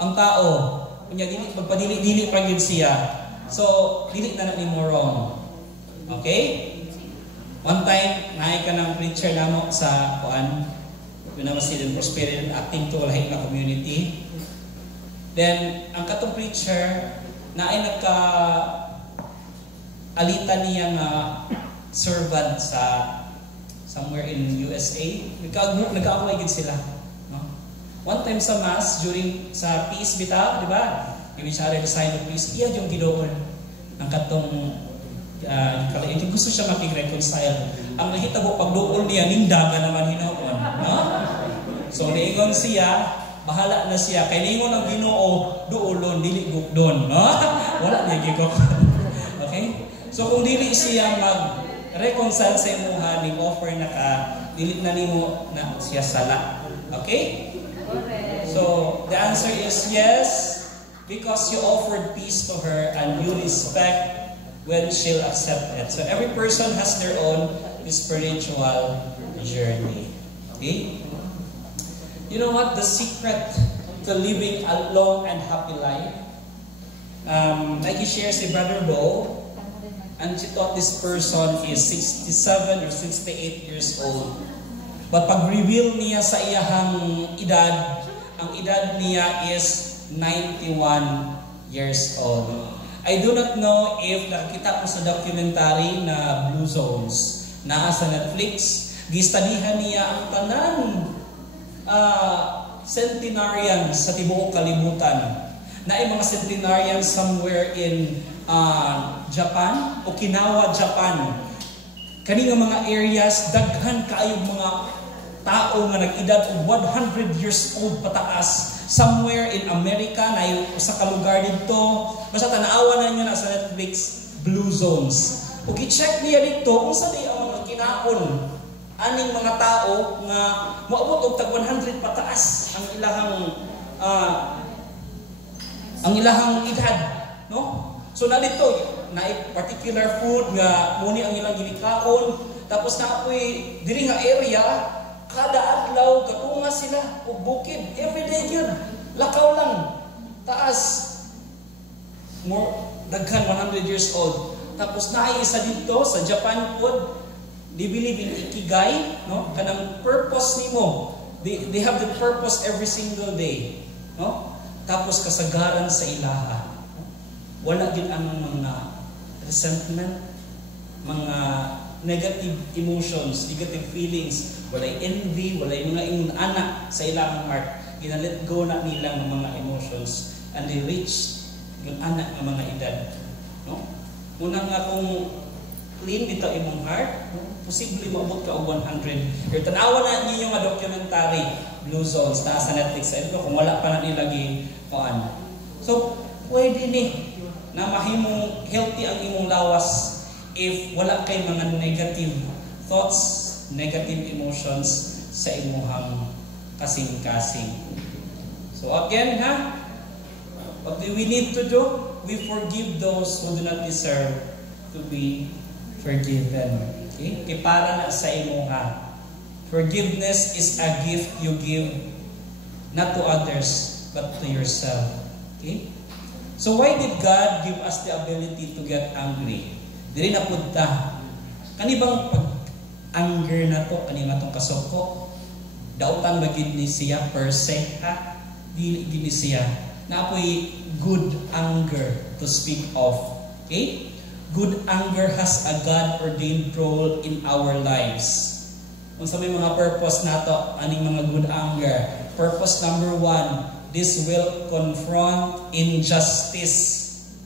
ang tao. Kunya dili magpadili-dili pa gyud siya. So, dili na nimo wrong. Okay? One time, naay ka ng preacher namo sa kuan, when I was still in Prosperity and acting to lahing na community. Then, ang katong preacher, naay nagka-alitan niya nga servant sa somewhere in USA. Nag-aaway gid sila. No? One time sa Mass, during sa peace bita, di ba? Give each other the sign of peace. Iya yung gidoon ang katong kalaiti. Gusto siya makig-reconcile. Ang nahitabo pagduol niya, nindaga naman hinoon. No? So, niingon siya, bahala na siya. Kaya niingon ang Ginoo, duolon, dili gukdon. No? Wala niya gigukdon. Okay? So, kung dili siya mag-reconcile sa imuha, ni-offer na ka, dili na nimo na siya sala. Okay? So, the answer is yes, because you offered peace to her and you respect when she'll accept it. So, every person has their own spiritual journey. Okay? You know what? The secret to living a long and happy life, like he shares si Brother Bo, and she thought this person is 67 or 68 years old. But pag-reveal niya sa iyahang edad, ang edad niya is 91 years old. I do not know if nakakita mo sa documentary na Blue Zones na sa Netflix. Gistadihan niya ang tanan centenarians sa tibuok kalibutan. Na ay mga centenarians somewhere in Japan, Okinawa, Japan. Kani nga mga areas, daghan kaayong mga tao nga nag-edad og 100 years old pataas. Somewhere in America, na sa kalugar dito. Basta tanaawan na niyo na sa Netflix, Blue Zones. Kung i-check niya dito, kung saan ang mga kinaon, aning mga tao nga moabot og tag 100 pataas ang ilahang edad, no? So na dito na particular food nga muni ang ilang ginikaon, tapos na apoy diri nga area kada adlaw katunga sila og bukid everyday yun, lakaw lang taas, more daghan 100 years old. Tapos naay isa dito sa Japan pod, they believe in ikigai, no? Kanang purpose nimo, they have the purpose every single day, no? Tapos kasagaran sa ilaha, no? Wala din ang mga resentment, mga negative emotions, negative feelings, walay envy, walay mga ingon anak sa ilang heart. Gina-let go na nilang mga emotions and they reach yung anak ng mga edad, no? Una nga kung clean dito imong heart, posible maabot ka og 100. Pero tanawa na ninyo nga documentary Blue Zones na sa Netflix. Ayun ko kung wala pa na nilagi kuan. So pwede ni na mahimong healthy ang imong lawas if wala kay mga negative thoughts, negative emotions sa imong kasing-kasing. So again, what do we need to do? We forgive those who do not deserve to be forgiven. Okay? Kaya para na sa imuha. Forgiveness is a gift you give not to others but to yourself. Okay? So why did God give us the ability to get angry? Dili na punta. Kanibang pag-anger na to, kanima tong kasoko, dautan magid ni siya per se, ha? Dili gini siya. Na apoy good anger to speak of. Okay? Good anger has a God-ordained role in our lives. Kung sa may mga purpose nato, aning mga good anger. Purpose number 1, this will confront injustice.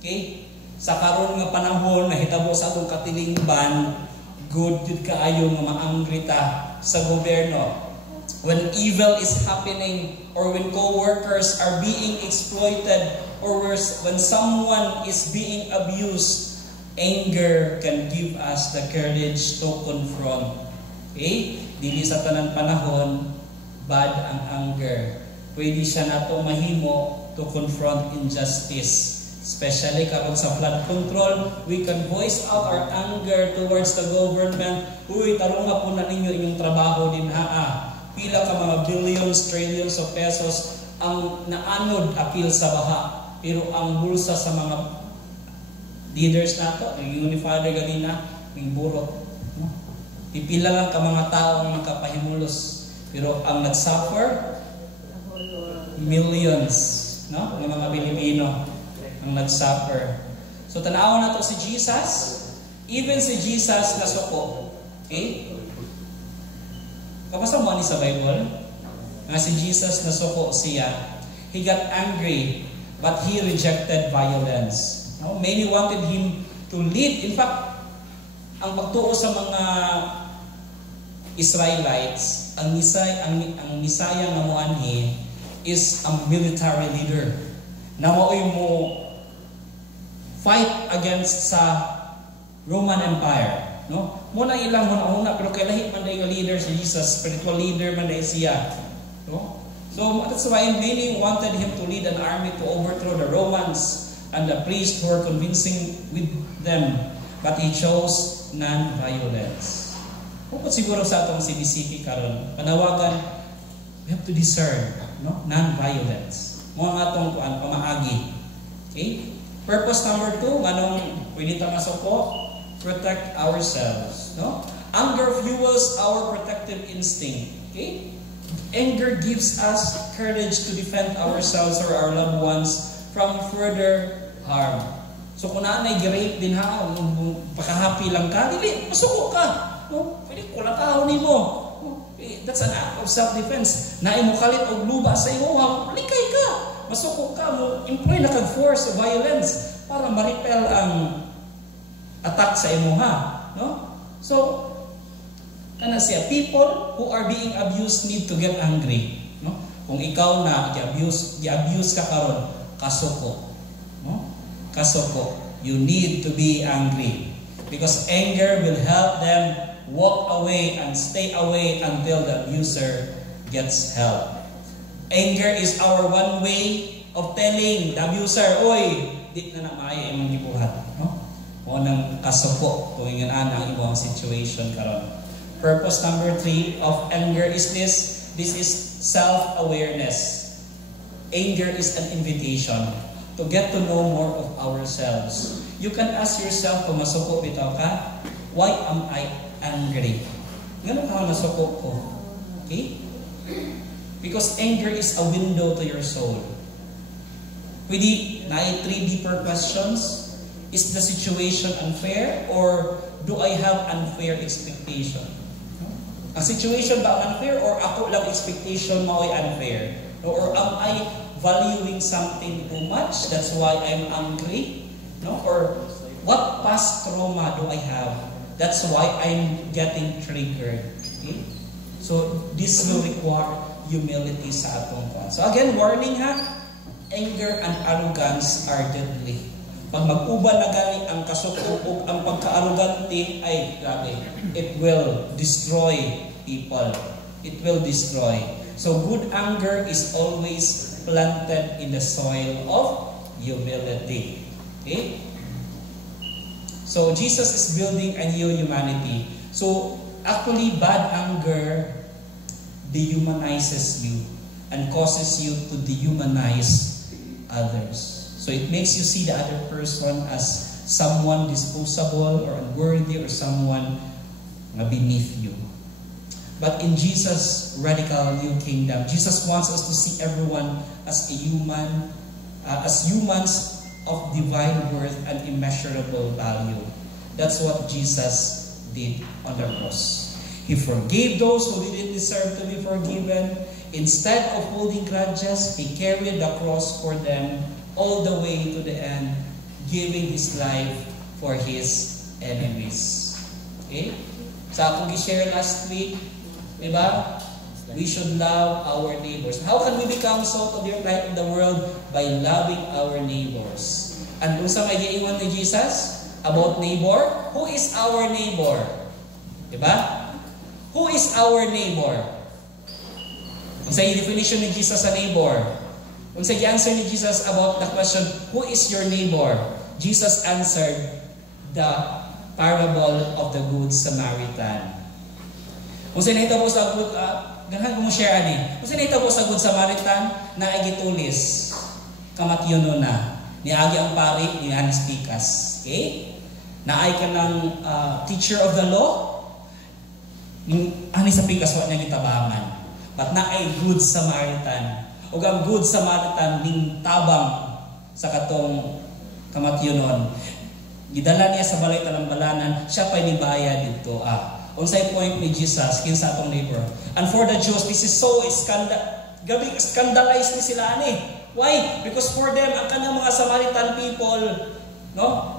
Okay? Sa karon nga panahon, nahitabo sa atong katilingban, good yun kaayo nga maangri ta sa gobyerno. When evil is happening, or when co-workers are being exploited, or when someone is being abused, anger can give us the courage to confront. Okay? Dili sa tanan panahon, bad ang anger. Pwede siya nato mahimo to confront injustice. Especially kapag sa flood control, we can voice out our anger towards the government. Uy, tarunga po na ninyo inyong trabaho din haa. Pila ka mga billions, trillions of pesos ang naanod apil sa baha. Pero ang bulsa sa mga leaders nato, yung Father ganina, may burot. No? Pipila lang ka mga tao ang nakapahimulos. Pero ang nagsuffer, millions, no? Ng mga Pilipino ang nagsuffer. So tanaw na to si Jesus. Even si Jesus nasuko. Okay? Kapasa mo ni sa Bible? Nga si Jesus nasuko siya. He got angry, but he rejected violence. No? Many wanted him to lead. In fact, ang pagtuo sa mga Israelites, ang Misaya nga moanhi is a military leader. Na maoy mo fight against sa Roman Empire. No? Muna ilang muna pero kay lahi man dayo leader si Jesus, spiritual leader man dayo siya. No? So that's why many wanted him to lead an army to overthrow the Romans and the priests who were convincing with them, but he chose non-violence. Kung siguro sa atong CBCP karon, panawagan, we have to discern, no? Non-violence. Mga atong pamaagi. Okay? Purpose number 2, anong pwede ta masuko? Protect ourselves, no? Anger fuels our protective instinct. Okay? Anger gives us courage to defend ourselves or our loved ones from further harm. So kung naanay gi-rape din ha, pakahappy lang ka, dili, masuko ka. No? Pwede kulataw nimo. That's an act of self-defense. Na imo kalit og luba sa imo, likay ka. Masuko ka mo, employ na kag-force of violence para ma-repel ang attack sa imo ha. No? So, kana siya, people who are being abused need to get angry. No? Kung ikaw na gi-abuse ka karon, kasuko. No? Kasuko. You need to be angry. Because anger will help them walk away and stay away until the abuser gets help. Anger is our one way of telling the abuser, oy, di na maayo imong gibuhat. No? O nang kasuko kung ang imong situation karon. Purpose number 3 of anger is this. This is self-awareness. Anger is an invitation to get to know more of ourselves. You can ask yourself, kung masuko bitaw ka, why am I angry? Ganun ka nasuko ko. Okay? Because anger is a window to your soul. Pwede na 3 deeper questions. Is the situation unfair or do I have unfair expectation? Ang situation ba unfair or ako lang expectation mo ay unfair? Or am I valuing something too much? That's why I'm angry? No? Or what past trauma do I have? That's why I'm getting triggered. Okay? So this will require humility sa atong kwan. So again, warning ha, anger and arrogance are deadly. Pag mag-uban na gani ang kasuko o ang pagka-arrogante, ay grabe, it will destroy people. It will destroy. So good anger is always planted in the soil of humility. Okay? So Jesus is building a new humanity. So actually, bad anger dehumanizes you and causes you to dehumanize others. So it makes you see the other person as someone disposable or unworthy or someone beneath you. But in Jesus' radical new kingdom, Jesus wants us to see everyone as a human, as humans of divine worth and immeasurable value. That's what Jesus did on the cross. He forgave those who didn't deserve to be forgiven. Instead of holding grudges, He carried the cross for them all the way to the end, giving His life for His enemies. Okay? Sa akong gi-share last week, diba? We should love our neighbors. How can we become salt of the light in the world? By loving our neighbors. And kung sa may giingon ni Jesus about neighbor, who is our neighbor? Diba? Who is our neighbor? Kung sa definition ni Jesus sa neighbor, kung sa answer ni Jesus about the question, who is your neighbor? Jesus answered the parable of the Good Samaritan. Kung sa nahitabo sa Good, ganahan ko mo share ani. Kung sa nahitabo sa Good Samaritan, na ay gitulis, kamatyono na, niagi ang pari, ni Anis Picas. Okay? Naay ka ng teacher of the law, Anis sa Picas, wala niya gitabangan. But naay Good Samaritan. O ang Good Samaritan ning tabang sa katong kamatyonon. Gidala niya sa balay talambalan, siya pa'y nibaya dito. unsay point ni Jesus kinsa atong neighbor. And for the Jews, this is so scandalized ni sila ani. Why? Because for them, ang kanang mga Samaritan people, no?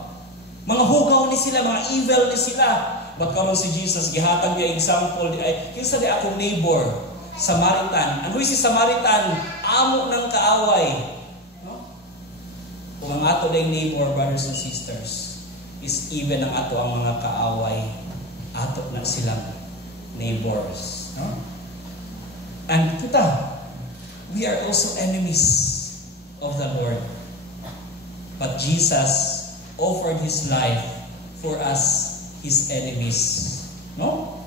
Mga hugaw ni sila, mga evil ni sila. But karon si Jesus gihatag niya example di ay kinsa di akong neighbor, Samaritan. And who is si Samaritan? Amo ng kaaway. No? Kung ang ato ding neighbor, brothers and sisters, is even ang ato ang mga kaaway, ato na silang neighbors. No? And kita, we are also enemies of the Lord. But Jesus offered His life for us, His enemies. No?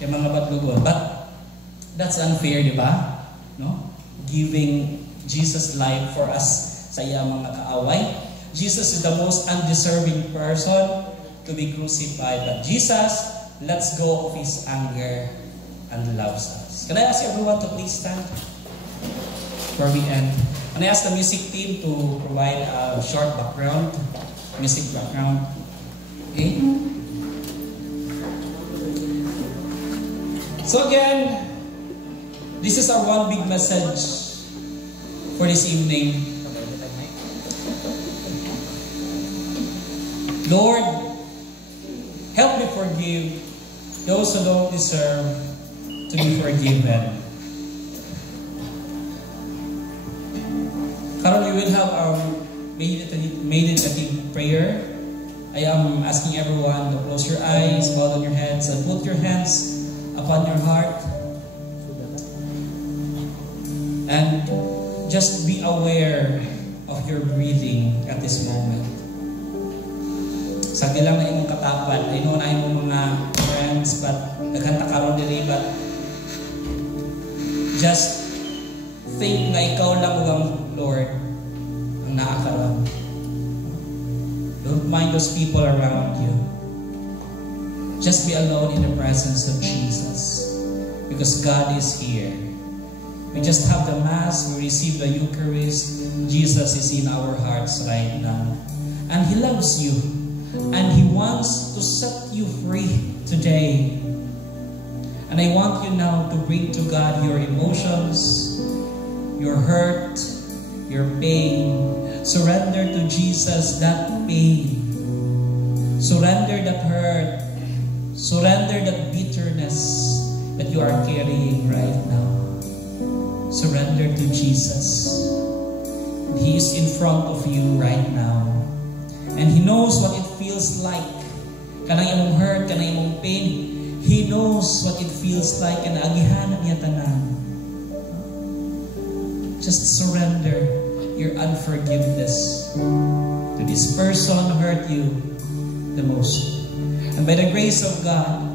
Kaya mga batlugon. But that's unfair, di ba? No? Giving Jesus life for us sa iyang mga kaaway. Jesus is the most undeserving person to be crucified. But Jesus lets go of His anger and loves us. Can I ask everyone to please stand before we end? And I ask the music team to provide a short background, music background. Okay? So again, this is our one big message for this evening. Lord, help me forgive those who don't deserve to be forgiven. Karon, we will have our meditative prayer. I am asking everyone to close your eyes, bow down your heads, and put your hands upon your heart. And just be aware of your breathing at this moment. Sagdi lang na imong katapat. I know na imong mga friends, but nagkanta karon diri, but just think na ikaw lang ang Lord ang naakaroon. Don't mind those people around you. Just be alone in the presence of Jesus, because God is here. We just have the Mass, we receive the Eucharist. Jesus is in our hearts right now. And He loves you. And He wants to set you free today. And I want you now to bring to God your emotions, your hurt, your pain. Surrender to Jesus that pain. Surrender that hurt. Surrender that bitterness that you are carrying right now. Surrender to Jesus. He is in front of you right now. And He knows what it feels like. Kanang imong hurt, kanang imong pain. He knows what it feels like, and agihanan niya tanan. Just surrender your unforgiveness to this person who hurt you the most. And by the grace of God,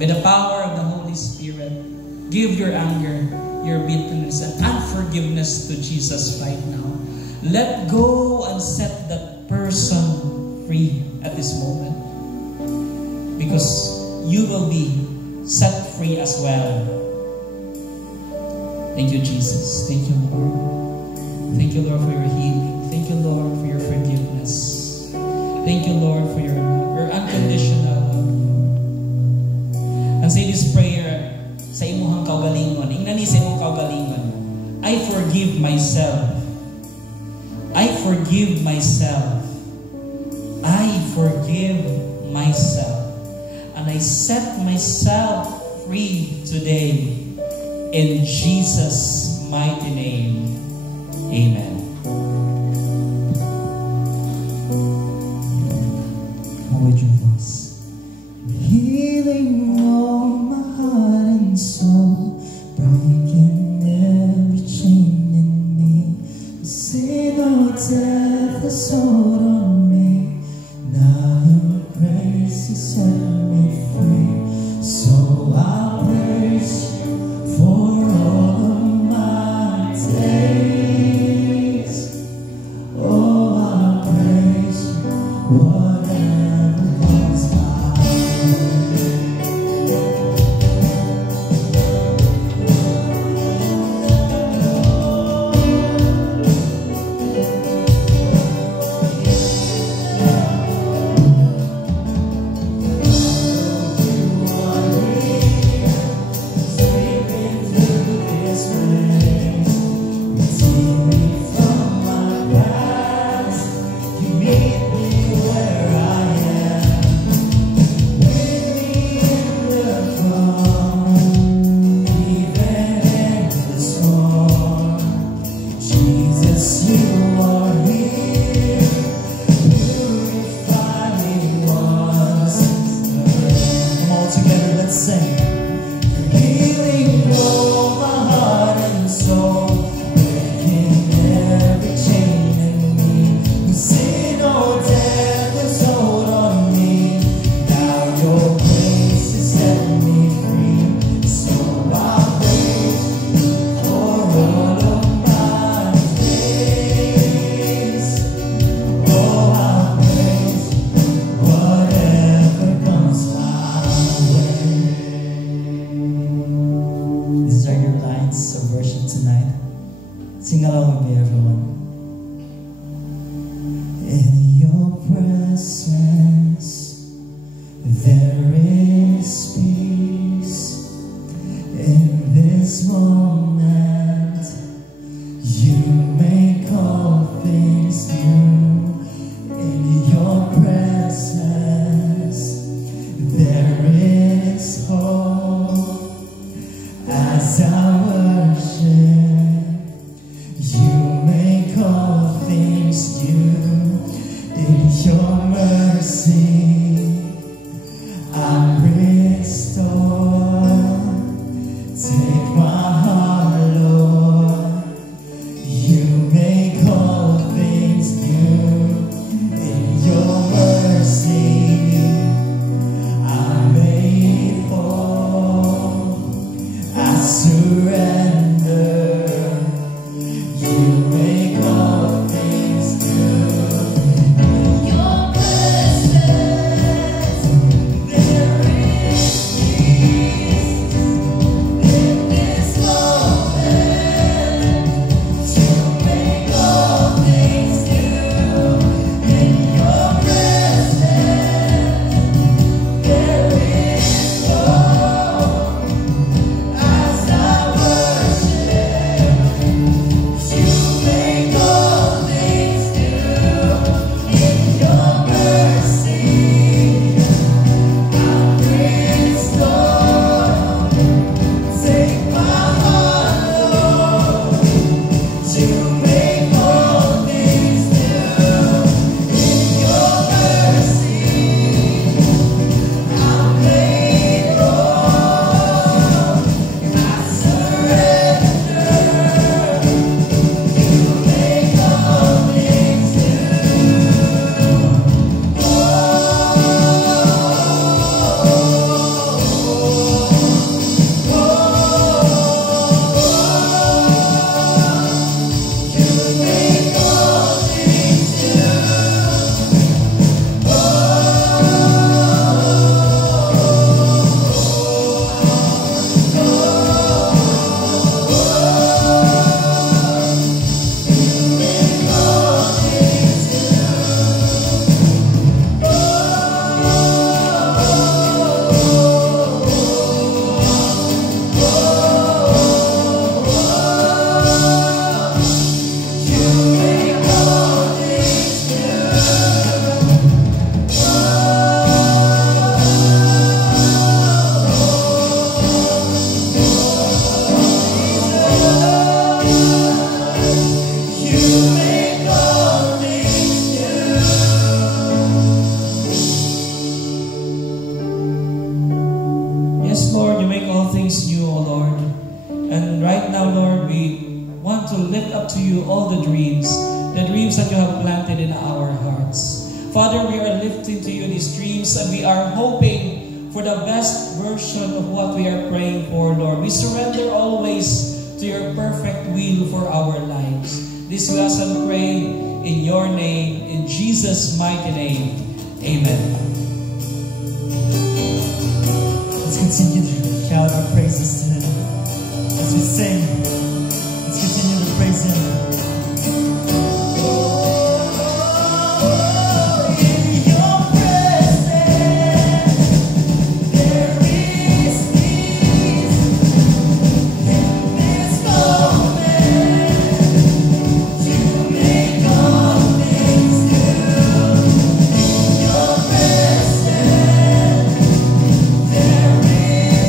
by the power of the Holy Spirit, give your anger, your bitterness, and unforgiveness to Jesus right now. Let go and set that person free at this moment, because you will be set free as well. Thank you, Jesus. Thank you, Lord. Thank you, Lord, for your healing. Thank you, Lord, for your forgiveness. Thank you, Lord, for your unconditional love. And say this prayer sa imuhang kaugalingon. Ingnan ni sa imong kaugalingon. I forgive myself. I forgive myself. I forgive myself. And I set myself free today. In Jesus' mighty name. Amen. Hold your voice. Healing all my heart and soul, breaking every chain in me. Sin or death has hold on me. Now your grace has set me free. So I'll praise you for all of my days. Oh, I'll praise you, whatever comes my way. presence there is peace. In this moment, you make all things new. In your presence, there is hope. As I worship, you make all things new. In your mercy, I'm restored. Take my heart, Lord. You make all things new. In your mercy, I'm made whole. I surrender. You make all things new. In your presence, there is peace. In this moment, you make all things new. In your presence, there is hope. As I worship, you make all things new. In your mercy, I'm restored. Take my heart, Lord. You make all things new. In your mercy, I'm made whole. I surrender. You make all things Yes, Lord, you make all things new, O Lord. And right now, Lord, we want to lift up to you all the dreams that you have planted in our hearts. Father, we are lifting to you these dreams and we are hoping for the best version of what we are praying for, Lord. We surrender always to your perfect will for our lives. This we ask and pray in your name, in Jesus' mighty name. Amen. Let's continue to shout our praises to Him. As we sing, let's continue to praise Him. In your presence, there is peace. In this moment, you make all things new. In your presence, there is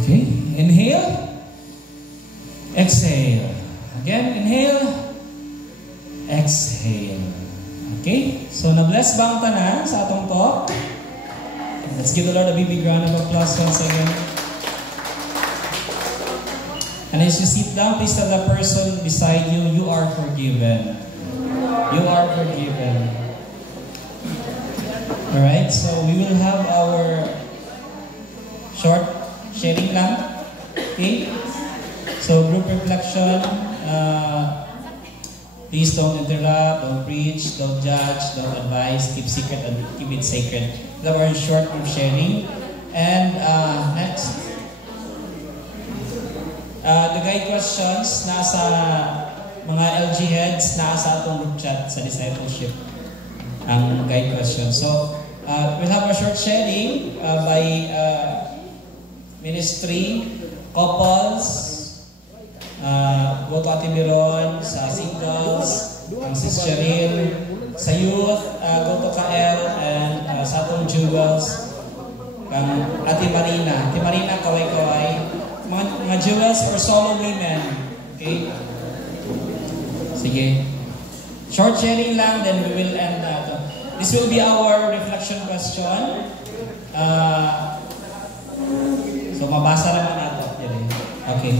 Okay, inhale. Exhale. Again, inhale. Exhale. Okay, so na-bless ba ang tanan sa atong talk? Let's give the Lord a big round of applause once again. And as you sit down, please tell the person beside you, you are forgiven. You are forgiven. Alright, so we will have our short sharing lang. Okay? So group reflection, please don't interrupt, don't preach, don't judge, don't advise, keep secret and keep it sacred. That was short group sharing. And next, the guide questions nasa mga LG heads nasa atong group chat sa discipleship. Ang guide questions. So we'll have a short sharing by ministry, couples, Boto Ate Miron, sa singles, ang Sis Cheryl, sa youth, Boto Kael, and sa atong jewels, ang Ate Marina. Ate Marina, kaway-kaway. Mga jewels or solo women. Okay? Sige. Short sharing lang, then we will end that. This will be our reflection question. So, mabasa naman natin. Okay.